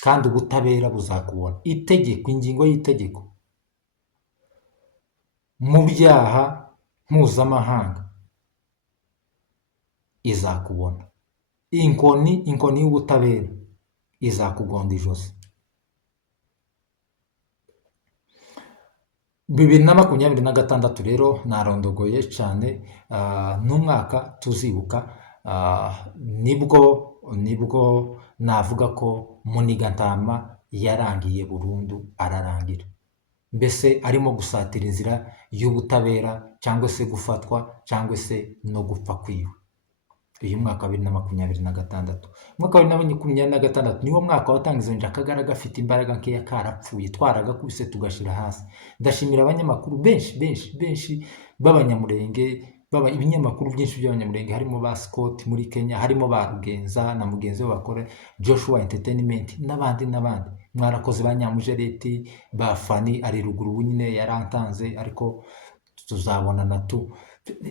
kandi ubutabera buzakubona. Itegeko, ingingo y'itegeko mu byaha mpuzamahanga izakubona. Inkoni y'ubutabera izakugonda ijosi. 2026 rero narondogoye cyane, n'umwaka tuzibuka. Nibwo navuga ko Munigantama yarangiye burundu, ararangira. Mbese arimo gusatira inzira y'ubutabera, cyangwa se gufatwa, cyangwa se no gupfa kwiwe. Uyu mwaka wa 2026, umwaka wa 2026 niwo mwaka watangizanye Akagara gafite imbaraga nkeya, karapfuye, twaragakubise tugashira hasi. Ndashimira abanyamakuru benshi b'Abanyamulenge, ibinyamakuru byinshi by'Abanyamulenge, harimo ba Scott muri Kenya, harimo ba Rugenza na mugenzi we bakora Joshua Entertainment n'abandi. Mwarakoze ba Nyamujereti, ba Fani ari ruguru nyine yarantanze, ariko tuzabonana tu.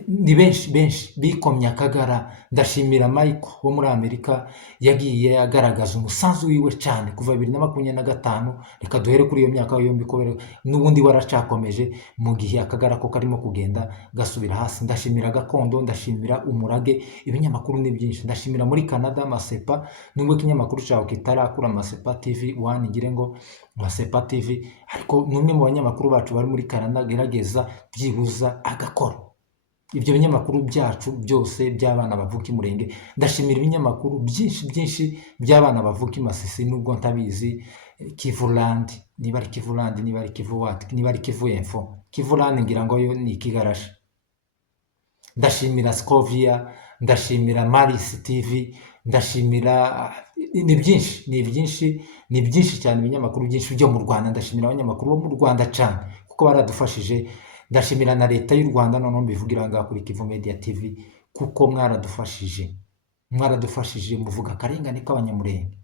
ni benshi benshi bikomye akagara. Ndashimira Michael wo muri Amerika yagiye agaragaza umusanzu wiwe cyane kuva 2025. Reka duhere kuri iyo myaka yombi kubera n'ubundi waracakomeje mu gihe akagara ko karimo kugenda gasubira hasi. Ndashimira Gakondo, ndashimira Umurage, ibinyamakuru ni byinshi. Ndashimira muri Canada Masepa, nubwo ikinyamakuru cyawe kitarakura Masepa TV 1 ngire ngo Masepa TV, ariko numwe mu banyamakuru bacu bari muri Canada gerageza byibuza agakora ibyo binyamakuru byacu byose by'abana bavuka i Murenge. Ndashimira ibinyamakuru byinshi byinshi by'abana bavuka i Masisi, nubwo ntabizi. Kivuland, niba ari Kivuland, niba ari Kivu what, niba ari Kivu Info, Kivuland ngira ngo yo ni Kigarasha. Ndashimira Scovia, ndashimira Maris TV, ndashimira ni byinshi cyane ibinyamakuru byinshi byo mu Rwanda. Ndashimira abanyamakuru bo mu Rwanda cyane kuko baradufashije. Ndashimira na leta y'u Rwanda, none mbivugira ngaha kuri Kivu Media TV, kuko mwaradufashije muvuga akarengane k'abanyamurenge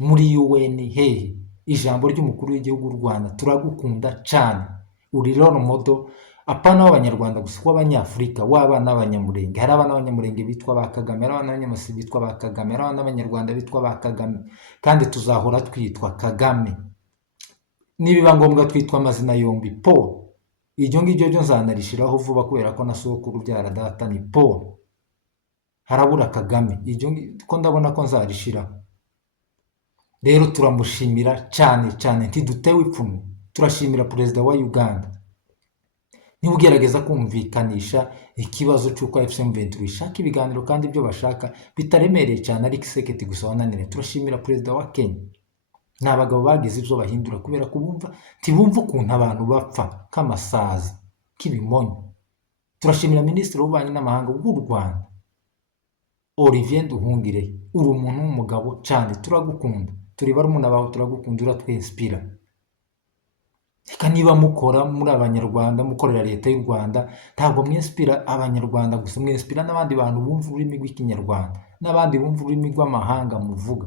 muri UN. Hehe, ijambo ry'umukuru w'igihugu w'u Rwanda, turagukunda cyane, uri role model apana w'abanyarwanda gusa, w'abanyafurika, w'abana b'abanyamurenge. Hari abana b'abanyamurenge bitwa ba Kagame, hari abana b'abanyamasi bitwa ba Kagame, hari abana b'abanyarwanda bitwa ba Kagame, kandi tuzahora twitwa Kagame. Nibiba ngombwa twitwa amazina yombi Paul. Iryo ngiryo ryo nzanarishiraho vuba kubera ko na sokuru byara data ni Paul, harabura Kagame. Iryo ko ndabona ko nzarishiraho. Rero turamushimira cyane cyane, ntidutewe ipfunwe. Turashimira perezida wa Uganda niba ugerageza kumvikanisha ikibazo cy'uko AFC/M23 ishaka ibiganiro kandi ibyo bashaka bitaremereye cyane ari Kisekedi gusa wananire. Turashimira perezida wa Kenya, ni abagabo bagize ibyo bahindura kubera kubumva ntibumva ukuntu abantu bapfa k'amasazi k'ibimonyo. Turashimira minisitiri w'ububanyi n'amahanga w'u Rwanda Olivier Nduhungirehe, uri umuntu w'umugabo cyane, turagukunda, turi barumuna bawe, turagukunda, uratwinspira. Reka niba mukora muri abanyarwanda, mukorera leta y'u Rwanda, ntabwo mwinspira abanyarwanda gusa, mwinspira n'abandi bantu bumva ururimi rw'ikinyarwanda n'abandi bumva ururimi rw'amahanga muvuga.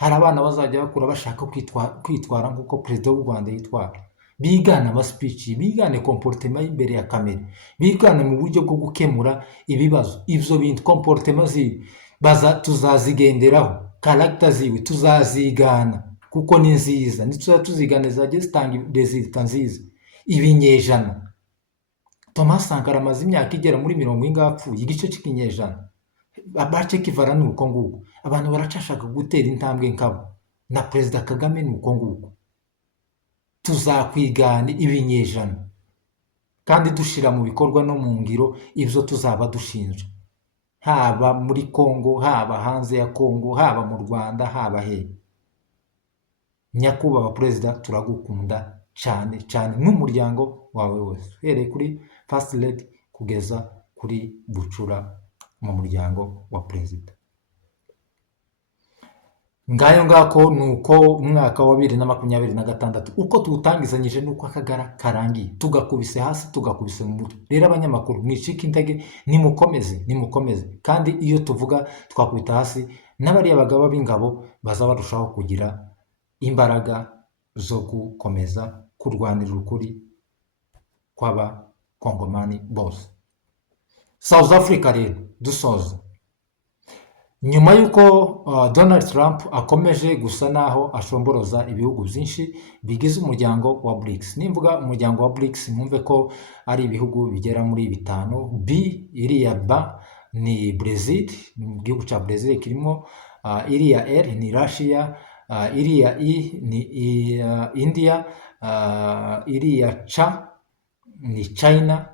Hari abana bazajya bakura bashaka kwitwara nk'uko perezida w'u Rwanda yitwara, bigana amaspeech, bigane comportement y'imbere ya kamera, bigane mu buryo bwo gukemura ibibazo. Ivyo bintu comportement ziwe tuzazigenderaho, character ziwe tuzazigana kuko ni nziza, tuzigana zajye zitanga resulta nziza. Ibinyejana, Thomas Sankara amaze imyaka igera muri 40 apfuye, igice cy'ikinyejana. Abace kivara ni uko nguko, abantu baracashaka gutera intambwe nkabo, na perezida Kagame ni uko nguko. Tuzakwigana ibinyejana kandi dushira mu bikorwa no mu ngiro ivyo tuzaba dushinzwe, haba muri Kongo, haba hanze ya Kongo, haba mu Rwanda, haba he. Nyakubahwa perezida, turagukunda cyane cyane n'umuryango wawe wose, uhereye kuri First Lady kugeza kuri Bucura mu muryango wa perezida. Ngayo ngako nuko umwaka wa 2026 uko tuwutangizanyije nuko akagara karangiye, tugakubise hasi, tugakubise mu mutwe. Rero abanyamakuru mwicika intege, nimukomeze kandi iyo tuvuga twakubita hasi, n'abari abagabo b'ingabo baza barushaho kugira imbaraga zo gukomeza kurwanira ukuri kw'aba Kongomani bose. South Africa rero dusoza, nyuma y'uko Donald Trump akomeje gusa naho ashomboroza ibihugu byinshi bigize umuryango wa BRICS. Nimvuga umuryango wa BRICS mwumve ko ari ibihugu bigera muri 5. B iriya ba ni Brazil, igihugu cya Brazil kirimo, iriya R ni Russia, iriya I ni India, iriya C ni China,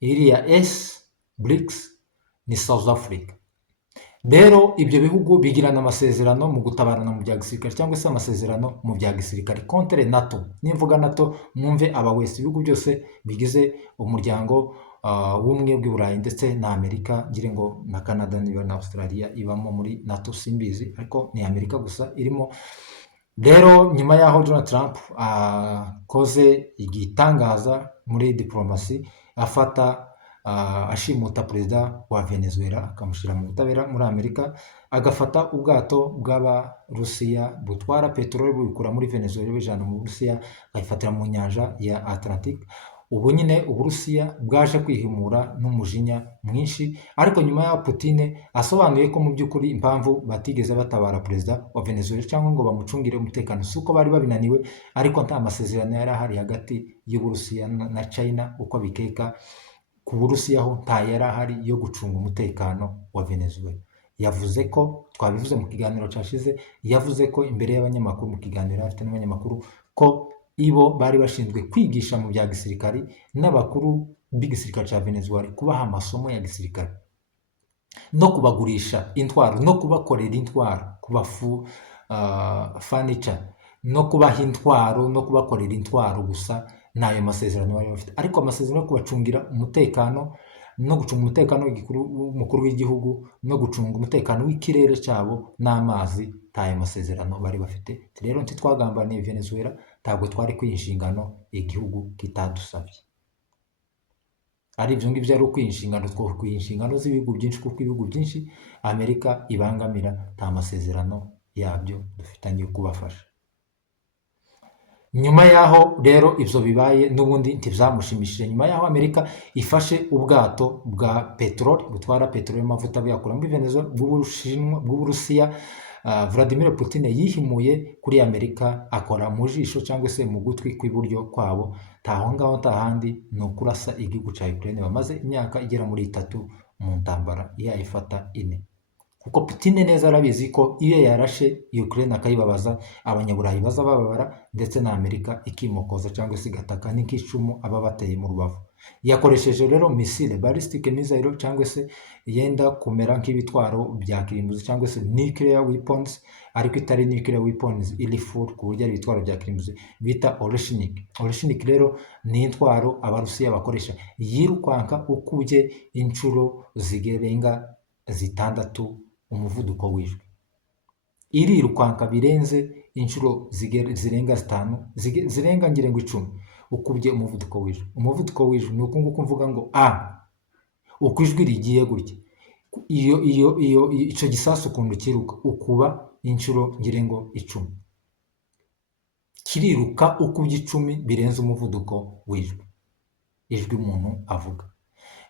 iriya S BRICS ni South Africa. Rero ibyo bihugu bigirana amasezerano mu gutabarana mu bya gisirikare cyangwa se amasezerano mu bya gisirikare contre NATO. Nimvuga NATO mwumve aba wese, ibihugu byose bigize umuryango w'ubumwe bw'Iburayi ndetse na Amerika, ngire ngo na Canada niba na Australia ibamo muri NATO simbizi, ariko ni Amerika gusa irimo. Rero nyuma yaho Donald Trump akoze igitangaza muri diplomasi, afata ashimuta perezida wa Venezuela akamushyira mu butabera muri Amerika, agafata ubwato bw'Abarusiya butwara peteroli bubikura muri Venezuela bijana mu Burusiya, ayifatira mu nyanja ya Atlantique. ubu nyine Uburusiya bwaje kwihimura n'umujinya mwinshi, ariko nyuma ya Putin asobanuye ko mu by'ukuri impamvu batigeze batabara perezida wa Venezuela cyangwa ngo bamucungire umutekano si uko bari babinaniwe, ariko nta masezerano yari ahari hagati y'Uburusiya na China uko bikeka. Ku Burusiya ho nta yari ahari yo gucunga umutekano wa Venezuela. Yavuze ko, twabivuze mu kiganiro cyashize, yavuze ko imbere y'abanyamakuru, mu kiganiro afite n'abanyamakuru, ko ibo bari bashinzwe kwigisha mu bya gisirikari n'abakuru b'igisirikare cya Venezuela, kubaha amasomo ya gisirikare no kubagurisha intwaro no kubakorera intwaro, furniture, no kubaha intwaro no kubakorera intwaro gusa. N'ayo masezerano bari bafite, ariko amasezerano yo kubacungira umutekano no gucunga umutekano w'umukuru w'igihugu no gucunga umutekano w'ikirere cyabo n'amazi, ntayo masezerano bari bafite. Rero ntitwagambaniye Venezuela, ntabwo twari kwiha inshingano igihugu kitadusabye. Ari ibyo ngibyo ari ukwiha inshingano, twakwiha inshingano z'ibihugu byinshi, kuko ibihugu byinshi Amerika ibangamira nta masezerano yabyo dufitanye yo kubafasha. Nyuma yaho rero ibyo bibaye n'ubundi ntibyamushimishije. Nyuma yaho Amerika ifashe ubwato bwa peteroli butwara peteroli y'amavuta buyakura muri Venezuela bw'Uburusiya, Vladimir Putin yihimuye kuri Amerika, akora mu jisho cyangwa se mu gutwi kw'iburyo kwabo. Ntaho ngaho nta handi ni ukurasa igihugu cya Ukraine. Bamaze imyaka igera muri 3 mu ntambara yayifata 4, kuko Putin neza arabizi ko iyo yarashe Ukraine akayibabaza, abanyaburayi baza bababara, ndetse na Amerika ikimokoza cyangwa se igataka n'ikicumu aba bateye mu rubavu. Yakoresheje rero missile, ballistic missile, cyangwa se yenda kumera nk'ibitwaro bya kirimbuzi cyangwa se nuclear weapons, ariko itari nuclear weapons iri full, ku buryo ari ibitwaro bya kirimbuzi bita Oreshnik. Oreshnik rero ni intwaro Abarusiya bakoresha, yirukanka ukubye inshuro zirenga 6 umuvuduko w'ijwi. Irirukanka birenze inshuro zirenga 5, zirenga ngire ngo 10 ukubye umuvuduko w'ijwi. Umuvuduko w'ijwi ni uko nguko mvuga ngo uko ijwi rigiye gutya, icyo gisasu ukuntu kiruka ukuba inshuro ngire ngo 10, kiriruka ukubye 10 birenze umuvuduko w'ijwi, ijwi umuntu avuga.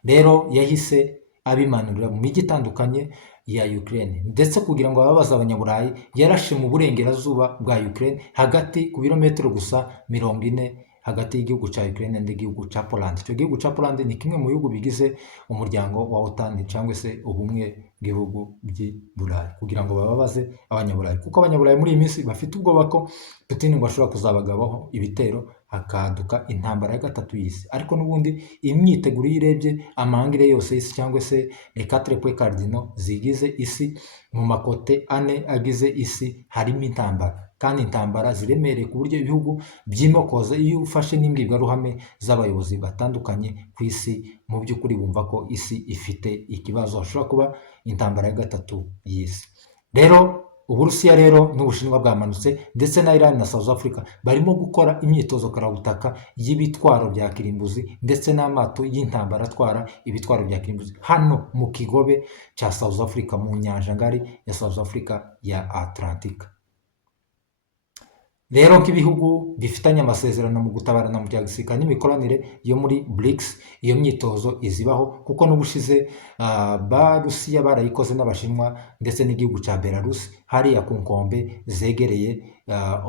Rero yahise abimanurira mu mijyi itandukanye ya Ukraine, ndetse kugira ngo ababaza abanyaburayi yarashe mu burengerazuba bwa Ukraine, hagati ku birometero gusa 40 hagati y'igihugu cya Ukraine n'igihugu cya Poland. Icyo gihugu cya Poland ni kimwe mu bihugu bigize umuryango wa OTAN cyangwa se ubumwe bw'ibihugu by'i Burayi, kugira ngo bababaze abanyaburayi, kuko abanyaburayi muri iyi minsi bafite ubwoba ko Putin ngo ashobora kuzabagabaho ibitero, hakaduka intambara ya 3 y'isi. Ariko n'ubundi imyiteguro yirebye amahangire yose y'isi, cyangwa se les 4 points cardinaux zigize isi, mu makote 4 agize isi harimo intambara, kandi intambara ziremereye ku buryo ibihugu byimokoza. Iyo ufashe n'imbwirwaruhame z'abayobozi batandukanye ku isi, mu by'ukuri bumva ko isi ifite ikibazo, hashobora kuba intambara ya 3 y'isi. Rero Uburusiya rero n'Ubushinwa bwamanutse, ndetse na Iran na South Africa barimo gukora imyitozo karabutaka y'ibitwaro bya kirimbuzi, ndetse n'amato y'intambara atwara ibitwaro bya kirimbuzi hano mu kigobe cya South Africa, mu nyanja ngari ya South Africa ya Atlantika. Rero nk'ibihugu bifitanye amasezerano mu gutabarana mu bya gisirikare n'imikoranire yo muri BRICS, iyo myitozo izibaho, kuko n'ubushize Barusiya barayikoze n'Abashinwa ndetse n'igihugu cya Belarus hariya ku nkombe zegereye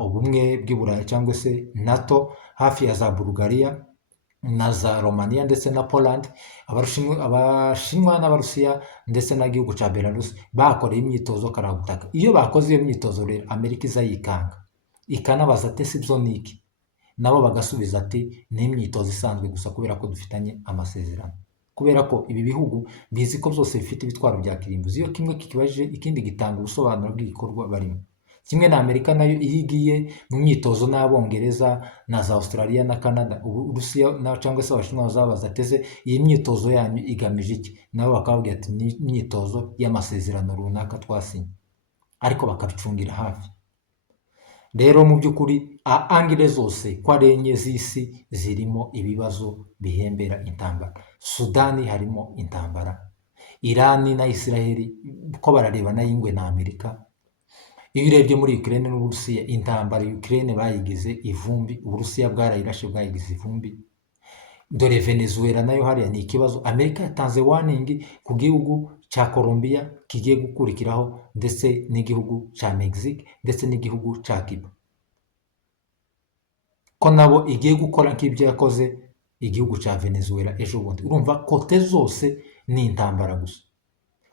ubumwe bw'i Burayi cyangwa se NATO, hafi ya za Bulgaria na za Romania ndetse na Poland. Abashinwa n'Abarusiya ndetse n'igihugu cya Belarus bakoreye imyitozo karabutaka. Iyo bakoze iyo myitozo rero Amerika iza yikanga, ikanabaza ati si byo niki, nabo bagasubiza ati ni imyitozo isanzwe gusa, kubera ko dufitanye amasezerano, kubera ko ibi bihugu bizi ko byose bifite ibitwaro bya kirimbuzi. Iyo kimwe kikibajije ikindi gitanga ubusobanuro bw'igikorwa barimo. Kimwe na Amerika nayo iyo igiye mu myitozo n'Abongereza na za Australia na Canada, Uburusiya cyangwa se Abashinwa bazabaza ati iyi myitozo yanyu igamije iki, nabo bakababwira ati ni imyitozo y'amasezerano runaka twasinye, ariko bakabicungira hafi. Rero mu by'ukuri angire zose ko ari enye z'isi zirimo ibibazo bihembera intambara. Sudani harimo intambara, Irani na Israeli ko bararebana y'ingwe na Amerika. Iyo urebye muri Ukraine n'Uburusiya, intambara Ukraine bayigize ivumbi, Uburusiya bwarayirashe bwayigize ivumbi. dore Venezuela nayo hariya ni ikibazo. Amerika yatanze warning ku gihugu cya Colombia kigiye gukurikiraho, ndetse n'igihugu cya Mexique, ndetse n'igihugu cya Cuba, ko nabo igiye gukora nk'ibyo yakoze igihugu cya Venezuela ejo bundi. Urumva kote zose ni intambara gusa.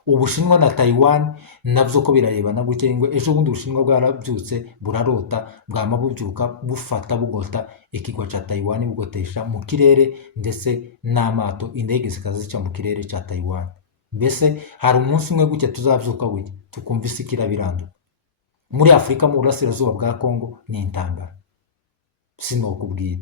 Ubushinwa na Taiwan nabyo ko birarebana gutya, ngo ejo bundi Ubushinwa bwarabyutse burarota, bwama bubyuka bufata bugota ikigwa cya Taiwan, bugotesha mu kirere, ndetse n'amato, indege zikaza zica mu kirere cya Taiwan. Mbese hari umunsi umwe gutya tuzabyuka gutya tukumva isi kirabiranduka. Muri Afurika mu burasirazuba bwa Kongo ni intambara, sinokubwira.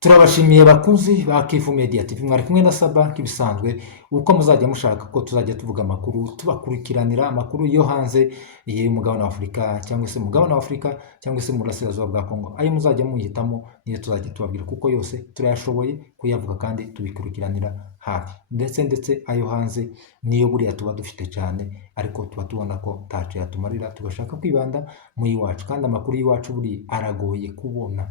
Turabashimiye bakunzi ba Kivu Media TV, mwari kumwe na Saba nk'ibisanzwe. Uko muzajya mushaka ko tuzajya tuvuga amakuru, tubakurikiranira amakuru yo hanze y'umugabane wa Afurika, cyangwa se umugabane wa Afurika, cyangwa se mu burasirazuba bwa Kongo, ayo muzajya muhitamo niyo tuzajya tubabwira, kuko yose turayashoboye kuyavuga kandi tubikurikiranira hafi. Ndetse ayo hanze niyo buriya tuba dufite cyane, ariko tuba tubona ko ntacyo yatumarira, tugashaka kwibanda mu iwacu, kandi amakuru y'iwacu buri aragoye kubona,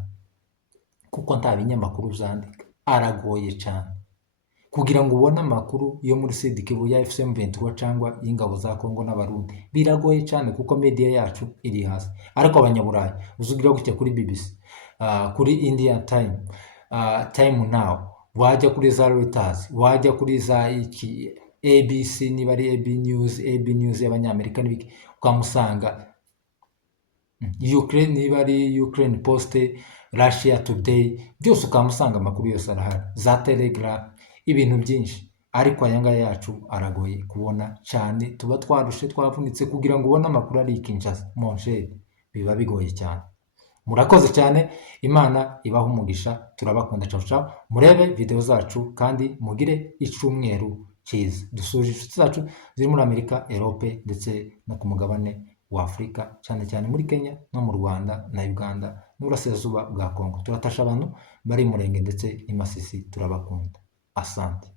kuko nta binyamakuru byandika, aragoye cyane. Kugira ngo ubone amakuru yo muri Sud Kivu ya FCM23 cyangwa y'ingabo za Kongo n'Abarundi biragoye cyane, kuko media yacu iri hasi. Ariko abanyaburayi uzugira gutya kuri BBC, kuri India Time, Time Now, wajya kuri za Reuters, wajya kuri za ABC, niba ari AB News y'Abanyamerika n'ibiki, ukamusanga Ukraine, niba ari Ukraine Post, Russia Today, byose ukamusanga amakuru yose arahari, za Telegraph, ibintu byinshi. Ariko aya ngaya yacu aragoye kubona cyane, tuba twarushe twavunitse kugira ngo ubone amakuru ari Kinshasa, Montreal, biba bigoye cyane. Murakoze cyane, Imana ibaho umugisha, turabakunda. Ciao, murebe video zacu kandi mugire icyumweru cyiza. Dusuje inshuti zacu ziri muri Amerika, Europe, ndetse no ku mugabane wa Afurika, cyane cyane muri Kenya no mu Rwanda na Uganda n'uburasirazuba bwa Kongo. Turatasha abantu bari Murenge ndetse i Masisi, turabakunda. Asante.